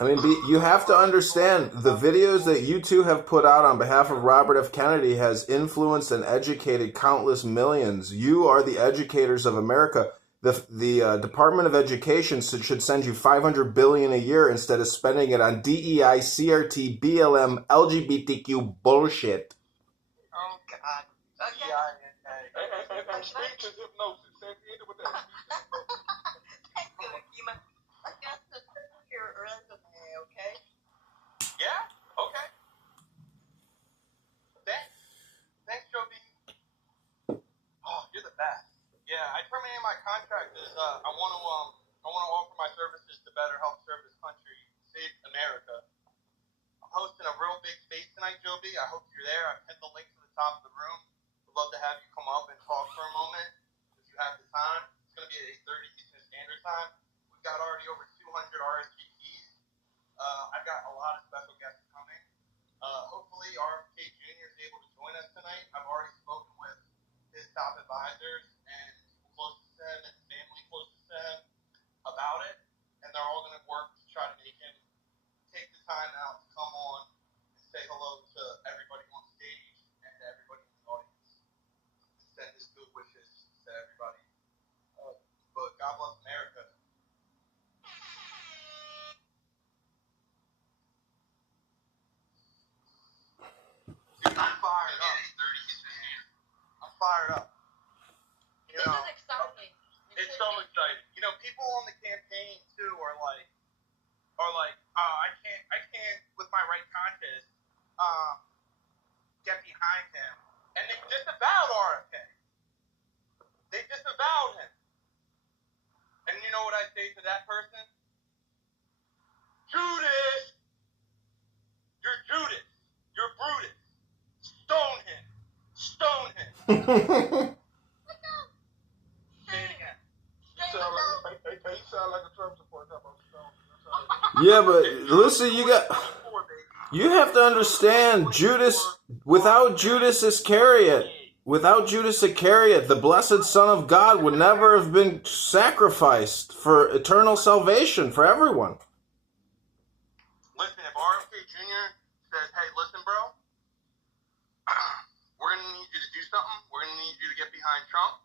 I mean, you have to understand, the videos that you two have put out on behalf of Robert F. Kennedy has influenced and educated countless millions. You are the educators of America. The Department of Education should send you $500 billion a year instead of spending it on DEI, CRT, BLM, LGBTQ bullshit. Oh, God. Okay. And speech is hypnosis. Say it with that. Thank you, Akima. I got to see your resume, okay? Yeah? Okay. Thanks, Joe B. Oh, you're the best. Yeah, I terminated my contract because I want to offer my services to better help serve this country, save America. I'm hosting a real big space tonight, Joe B. I hope you're there. I've pinned the link to the top of the room. Would love to have you come up and talk for a moment if you have the time. It's going to be at 8:30 Eastern Standard Time. We've got already over 200 RSVPs. I've got a lot of special guests coming. Hopefully RFK Jr. is able to join us tonight. I've already spoken with his top advisors and people close to him and family close to him about it. And they're all going to work to try to make him take the time out to come on and say hello to everybody on stage and to everybody in the audience. Send his good wishes to everybody. But God bless America. Dude, I'm fired up. I'm fired up. This is exciting. It's so exciting. People on the campaign too are like, oh, I can't with my right conscience, get behind him, and they disavowed RFK. that person? Judas! You're Judas. You're Brutus. Stone him. Stone him. Say it again. You sound like a Trump supporter. Yeah, but listen, you have to understand, without Judas Iscariot, the blessed Son of God would never have been sacrificed for eternal salvation for everyone. Listen, if RFK Jr. says, hey, listen, bro, we're going to need you to do something. We're going to need you to get behind Trump.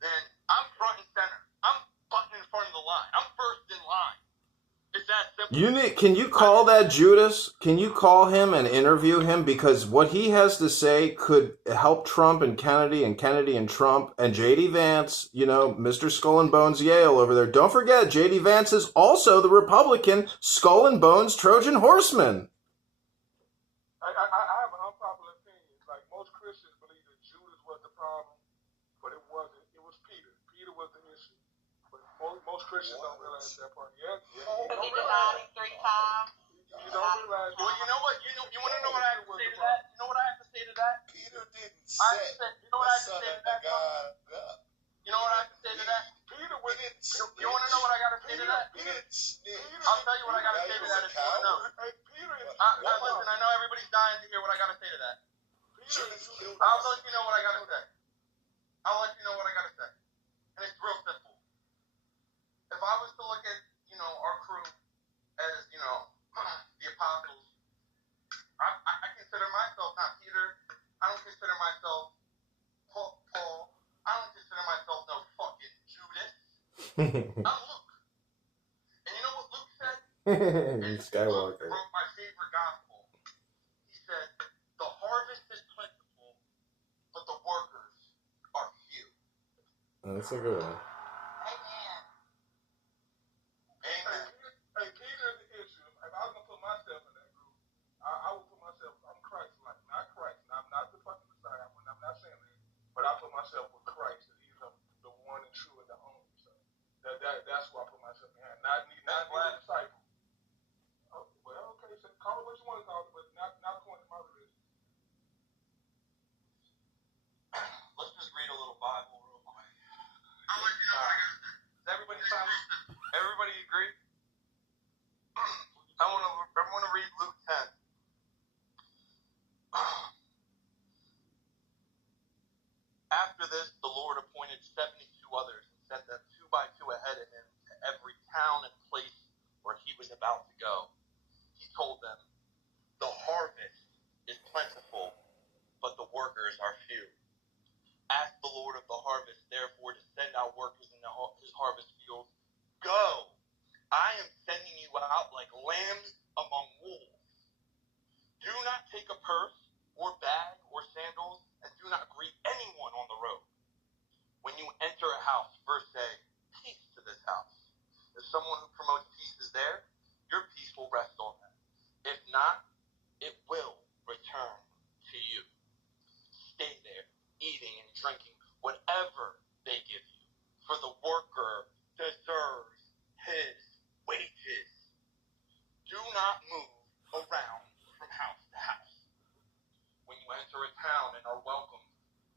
Then I'm front and center. I'm button in front of the line. I'm first in line. It's that simple. Can you call that Judas? Can you call him and interview him? Because what he has to say could help Trump and Kennedy and Trump and J.D. Vance, Mr. Skull and Bones Yale over there. Don't forget, J.D. Vance is also the Republican Skull and Bones Trojan horseman. I have an unpopular opinion. Like, most Christians believe that Judas was the problem, but it wasn't. It was Peter. Peter was the issue. But most Christians don't realize that part. He denied him 3 times. You don't realize. Well, you know what? You want to know what I have to say to that? You know what I have to say to that? Peter didn't set you know what I have to Son say of to that? God up. You know what I have to say to that? Peter was. You want to know what I got to say to that? I'll tell you what I got to say to that if you want to know. Listen, I know everybody's dying to hear what I got to say to that. I'll let you know what I got to say. And it's real simple. If I was to look at, our crew as, the apostles, I consider myself not Peter. I don't consider myself Paul. I don't consider myself no fucking Judas. I'm Luke. And you know what Luke said? Skywalker. Luke wrote my favorite gospel. He said, the harvest is plentiful, but the workers are few. That's a good one. Hey, Peter is the issue. If I was going to put myself in that group, I would put myself, I'm Christ-like, not Christ. I'm not the fucking Messiah. I'm not saying that. But I put myself with Christ. He's the one and true and the only. So that's why I put myself behind. Not being a disciple. Oh, well, okay, so call it what you want to call it, but not according to my religion. Let's just read a little Bible real quick. I'll let you know what I got to say. Does everybody agree? I want to read Luke 10. After this, the Lord appointed 72 others and sent them 2 by 2 ahead of him to every town and place where he was about to go. He told them, the harvest is plentiful, but the workers are few. Ask the Lord of the harvest, therefore, to send out workers in his harvest fields. Go! I am sending you out like lambs among wolves. Do not take a purse or bag or sandals, and do not greet anyone on the road. When you enter a house, first say, peace to this house. If someone who promotes peace is there, your peace will rest on them. If not, it will return to you. Stay there, eating and drinking whatever they give you, for the worker deserves his wages. Do not move around from house to house. When you enter a town and are welcomed,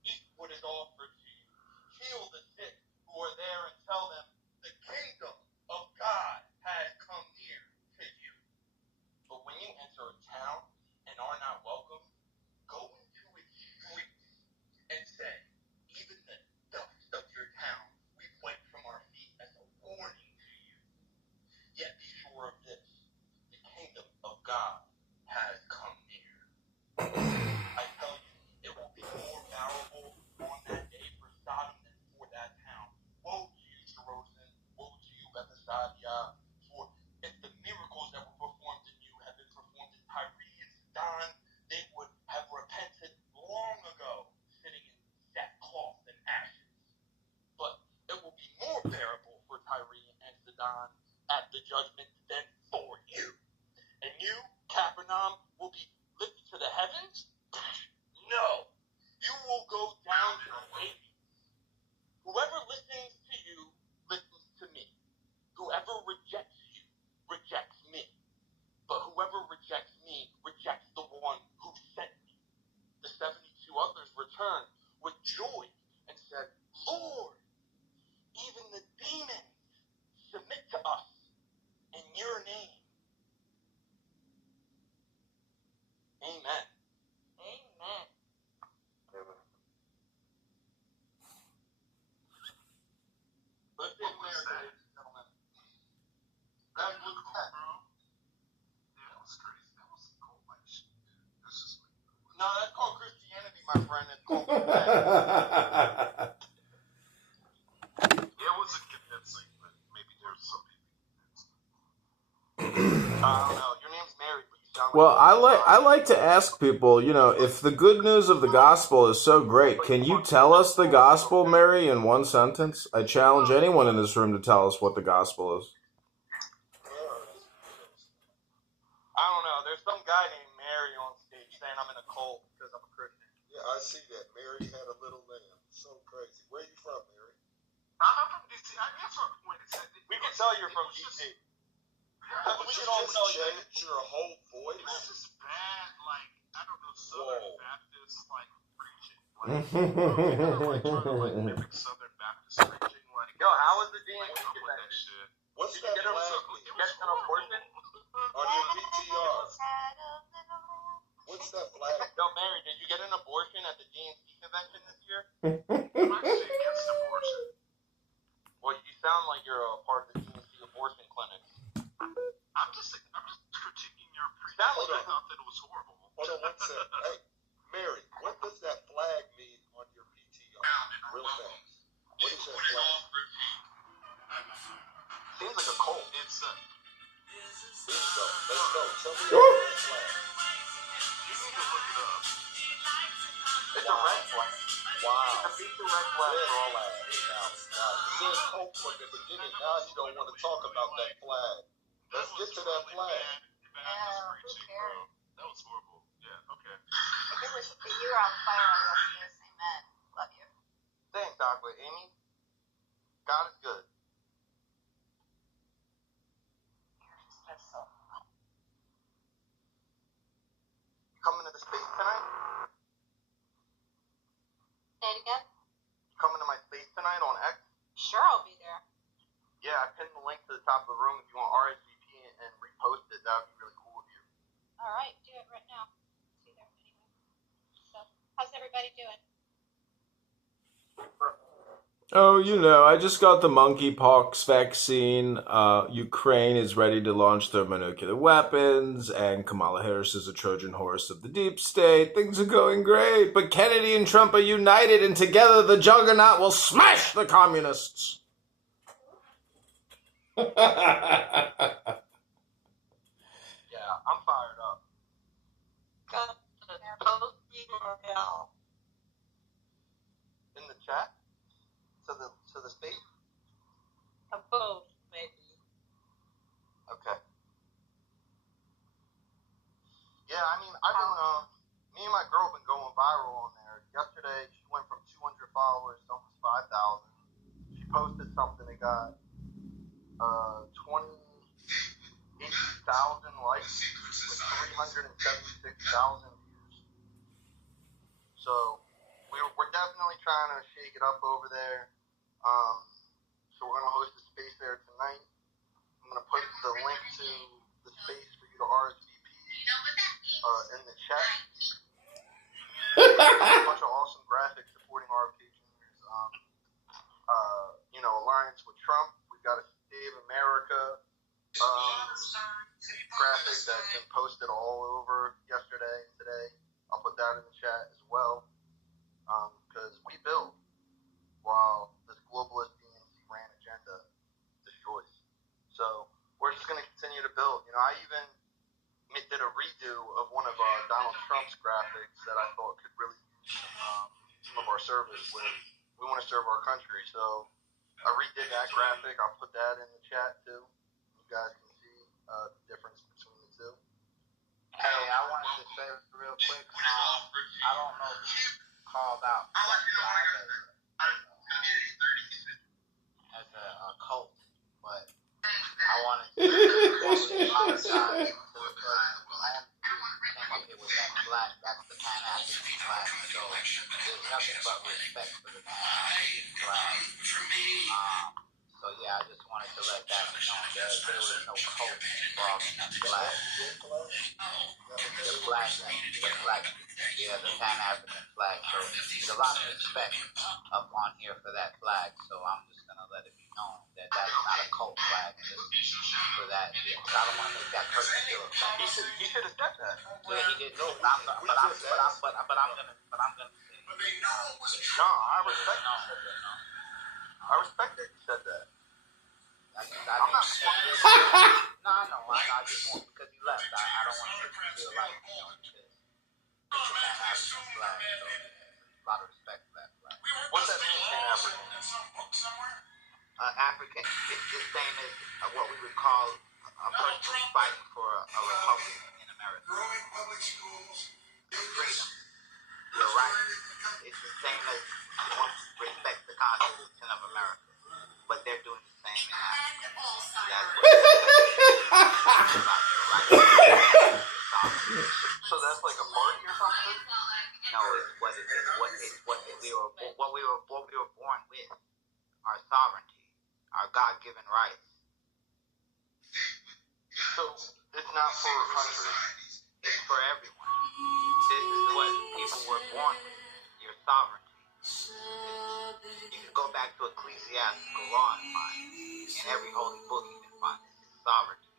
eat what is offered to you. Heal the sick who are there and tell them, the kingdom of God has come near to you. But when you enter a town and are not welcomed, go into its streets and say, even the dust of your town we wiped from our feet as a warning to you. Yet be sure of this, the kingdom of God has come near. I tell you, it will be more bearable on that day for Sodom than for that town. Woe to you, Jerusalem! Woe to you, Bethsaida! For if the miracles that were performed in you had been performed in Tyre and Sidon, they would have repented long ago, sitting in sackcloth and ashes. But it will be more bearable for Tyre and Sidon at the judgment than for you. And you, Capernaum, will be lifted to the heavens? No, you will go down to Hades. Whoever listens to you listens to me. Whoever rejects you rejects me. But whoever rejects me rejects the one who sent me. The 72 others returned with joy and said, Lord, even the demons submit to us in your name. Amen. Amen. Let's say America, ladies and gentlemen. That was cool, bro. Yeah, that was crazy. That was some cool like shit. Yeah, that's just like No, that's called Christianity, my friend. It's called the flag. it was a convincing, but maybe there's some people. I don't know. Your name's Mary, but you sound Well, like I like to ask people, you know, if the good news of the gospel is so great, can you tell us the gospel, Mary, in one sentence? I challenge anyone in this room to tell us what the gospel is. I don't know. There's some guy named Mary on stage saying I'm in a cult because I'm a Christian. Yeah, I see that. Mary had a little lamb. So crazy. Where are you from, Mary? I'm from DC. I guess our point is that We can tell you're from DC. Would We you can all just tell you. change your whole voice? it's just bad, like, I don't know, Southern Whoa. Baptist, like, preaching. Like, trying to, like, mimic Southern Baptist preaching. Like, Yo, how was the DNC like, up with that convention? shit. What's Did you that get a, flag? did you get an abortion? On your PTR. What's that flag? Yo, Mary, did you get an abortion at the DNC convention this year? I'm actually against abortion. Well, you sound like you're a part of the DNC abortion clinic. I'm just critiquing your preaching. That was I a- thought that it was horrible. Hold on one second. Hey, Mary, what does that flag mean on your PTR? Real fast. What is that flag? Seems like a cult. It's Bingo. Let's go. Tell me about that flag. you need to look it up. It's a red flag. Wow. It's a piece of red flag for all that. Now, you said hope from the beginning. Now you don't want to talk about that flag. Let's get to that flag. Bad who preaching, cares? bro. That was horrible. Yeah, okay. If you were on fire on this, amen. Love you. Thanks, Aqua. Amy, God is good. You coming to the space tonight? Say it again? You coming to my space tonight on X? Sure, I'll be there. Yeah, I pinned the link to the top of the room. If you want RSVP and repost it, that would be really cool of you. All right, do it right now. See there anyway. So, how's everybody doing? Oh, you know, I just got the monkeypox vaccine. Ukraine is ready to launch thermonuclear weapons, and Kamala Harris is a Trojan horse of the deep state. Things are going great, but Kennedy and Trump are united, and together the juggernaut will smash the communists. Yeah, I'm fired up. In the chat? To the space? Both, maybe. Okay. Yeah, I mean, I've been, me and my girl have been going viral on there. Yesterday, she went from 200 followers to almost 5,000. She posted something that got 28,000 likes with 376,000 views. So, we're definitely trying to shake it up over there. So we're going to host a space there tonight. I'm going to put the link to the space for you to RSVP in the chat. A bunch of awesome graphics supporting our occasion. There's, Alliance with Trump. We've got a Save America graphic that's been posted all over yesterday and today. I'll put that in the chat as well. Because we build while this globalist DNC ran agenda destroys. So we're just going to continue to build. You know, I even did a redo of one of Donald Trump's graphics that I thought could really use some of our service with. We want to serve our country. So I redid that graphic. I'll put that in the chat too. You guys can see the difference between the two. Hey, I wanted to say real quick, I don't know who called out Black Flag as a cult, but wanted to formally apologize to the man who came up here with that flag. That's the Pan-African flag. So there's nothing but respect for the Pan-African flag. So yeah, I just wanted to let that be known. There was no cult involved in that flag. The flag, yeah, the Pan-African flag. So there's a lot of respect up on here for that flag. So I'm just gonna let it be known that that's not a cult flag. Just for that, yeah. I don't want to make that person feel offended. He should have said that. Yeah, he did. No, I'm gonna say. No, I respect. I respect that you said that. I just want, because he left. I don't want to feel like, because it's a Pan-African flag, so a lot of respect for that flag. What's that mean, Pan-African? African, it's the same as what we would call a person who's fighting for a republic in America. Freedom. You're right. It's the same as one respects the Constitution of America. But they're doing the same in Africa. So that's like a party or something? No, it's what we were born with. Our sovereignty, our God-given rights. So it's not for a country. It's for everyone. This is what people were born with. Your sovereignty. You can go back to ecclesiastical law and find, in every holy book you can find this is sovereignty.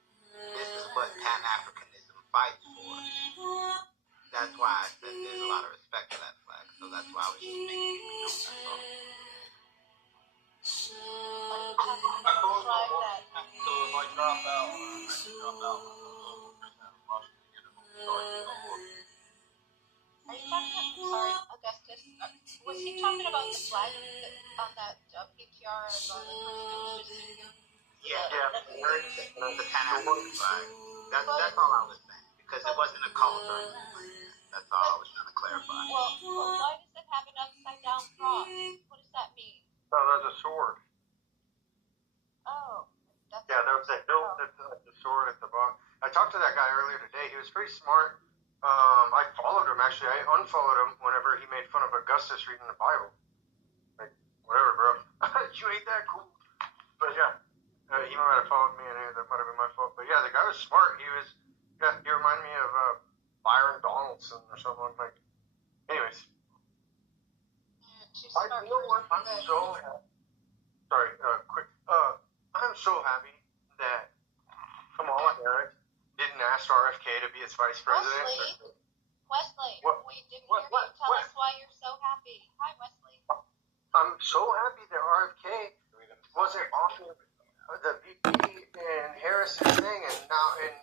This is what Pan-Africanism fights for. That's why I said there's a lot of respect for that flag. So that's why I was just making it known. That's all. So if I drop out, Are you talking about, sorry, Augustus, was he talking about the flag on that PTR of the person that was just... Yeah. The Pan-African flag. That's all I was saying. Because it wasn't a cult or anything like that. That's all I was trying to clarify. Well, why does it have an upside-down cross? What does that mean? No, there's a sword. Oh. Yeah, there was a hilt at the sword at the bottom. I talked to that guy earlier today. He was pretty smart. I followed him, actually. I unfollowed him whenever he made fun of Augustus reading the Bible. Like, whatever, bro. You ain't that cool. But yeah, he might have followed me, and that might have been my fault. But yeah, the guy was smart. He reminded me of Byron Donaldson or someone. Like, anyways. You know what? I'm so happy. Sorry, quick. I'm so happy that Kamala Harris didn't ask RFK to be his vice president. Wesley, What? we didn't hear you tell us why you're so happy. Hi, Wesley. I'm so happy that RFK wasn't offering the VP and Harris's thing, and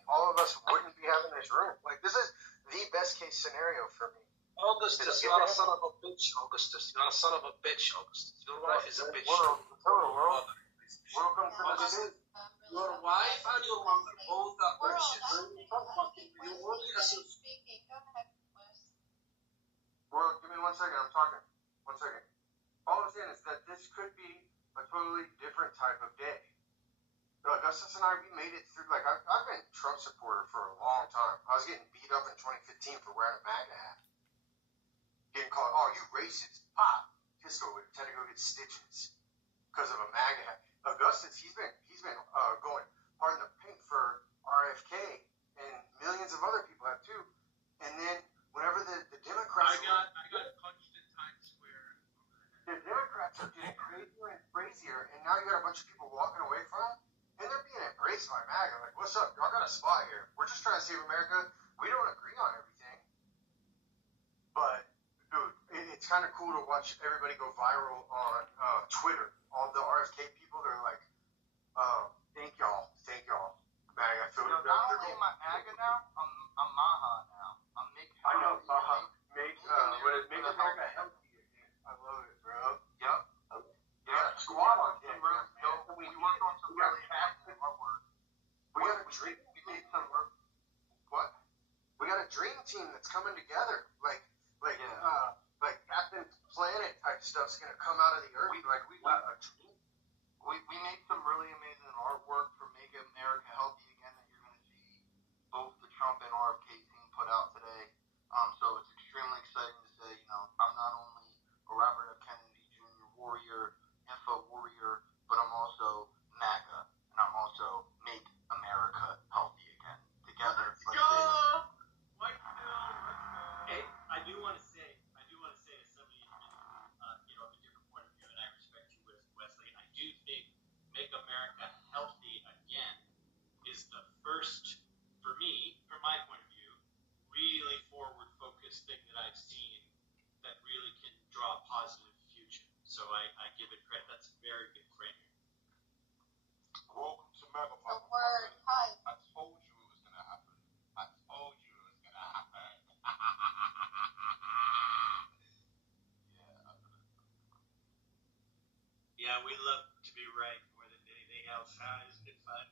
all of us wouldn't be having this room. Like, this is the best case scenario for me. Augustus, you're not a son of a bitch, Augustus. You're not a son of a bitch, Augustus. Your wife is a bitch. Welcome to the city. Your wife and your mother both are bitches. You only listen. Speaking. Go ahead, Wes. Well, give me 1 second. I'm talking. 1 second. All I'm saying is that this could be a totally different type of day. Augustus and I, we made it through. Like, I've been a Trump supporter for a long time. I was getting beat up in 2015 for wearing a MAGA hat. Getting called, oh, you racist. Pop. Disco would had to go get stitches because of a MAGA hat. Augustus, he's been going hard in the paint for RFK, and millions of other people have too. And then whenever the Democrats, I got punched in Times Square. The Democrats are getting crazier and crazier, and now you got a bunch of people walking away from them, and they're being embraced by MAGA. Like, what's up? Y'all got a spot here. We're just trying to save America. We don't agree on everything, but dude, it's kind of cool to watch everybody go viral on Twitter. All the RFK people, they're like, thank y'all, MAGA. I feel Not only am I MAGA now, I'm Maha now. I'm Make. I know Maha. Make America healthy again. I love it, bro. Yep. Yeah. Squad on We worked on some really active artwork. We got a dream. We made some work. What? We got a dream team that's coming together. Like Captain Planet type stuff's gonna come out of the earth. We got a dream. We made some really amazing artwork for Make America first, for me, from my point of view, really forward-focused thing that I've seen that really can draw a positive future. So I give it credit. That's a very good framing. Welcome to Mega The word hype. I told you it was gonna happen. I told you it was gonna happen. Yeah, we love to be right more than anything else. Huh? Isn't it fun?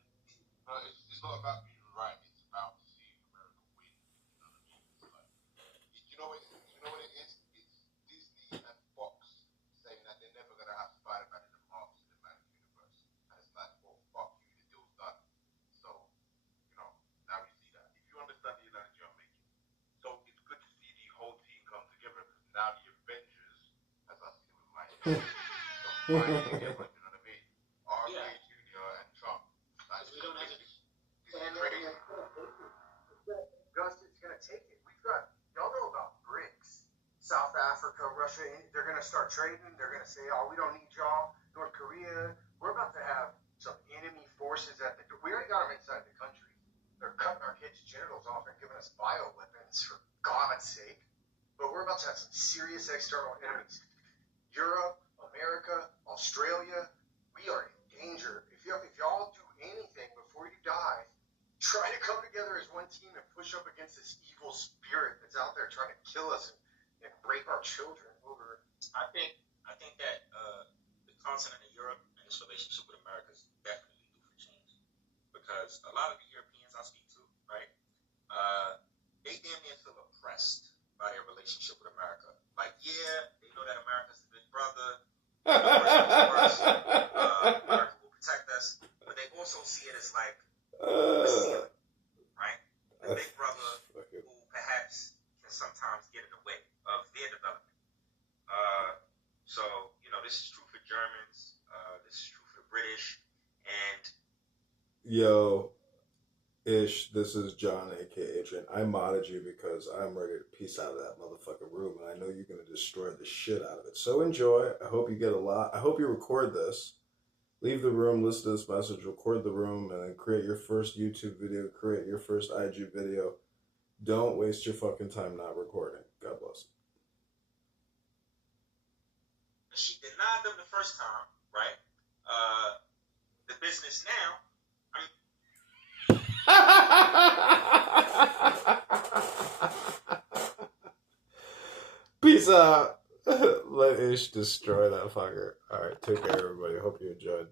No, it's not about being right. It's about seeing America win. You know what I mean? You know what it is? It's Disney and Fox saying that they're never gonna have Spider-Man in the Marvel Cinematic Universe, and it's like, well, fuck you, the deal's done. So, now you see that. If you understand the analogy I'm making, so it's good to see the whole team come together because now the Avengers, as I see with my finally together, you know what I mean? RJ Jr. and Trump. Like, we don't have to. this is crazy. Gus, it's gonna take it. We've got y'all know about BRICS, South Africa, Russia. They're gonna start trading. They're gonna say, "Oh, we don't need y'all." North Korea. We're about to have some enemy forces at the door. We already got them inside the country. They're cutting our kids' genitals off and giving us bioweapons, for God's sake. But we're about to have some serious external enemies. Europe, America, Australia. We are in danger. If y'all do anything before you die, try to come together as one team and push up against this evil spirit that's out there trying to kill us and rape our children over. I think that the continent of Europe and its relationship with America is definitely due for change, because a lot of the Europeans I speak to, right, they damn near feel oppressed by their relationship with America. Like, yeah, they know that America's the big brother. America will protect us, but they also see it as like a ceiling, right? The big brother who perhaps can sometimes get in the way of their development. So, this is true for Germans, this is true for the British, and Yo, Ish, this is John, aka Adrian. I modded you because I'm ready to peace out of that motherfucking room, and I know you're going to destroy the shit out of it. So enjoy. I hope you get a lot. I hope you record this. Leave the room, listen to this message, record the room, and then create your first YouTube video, create your first IG video. Don't waste your fucking time not recording. God bless you. she denied them the first time, right? The business now, Peace out. Let Ish destroy that fucker. Alright, take care, everybody. Hope you enjoyed.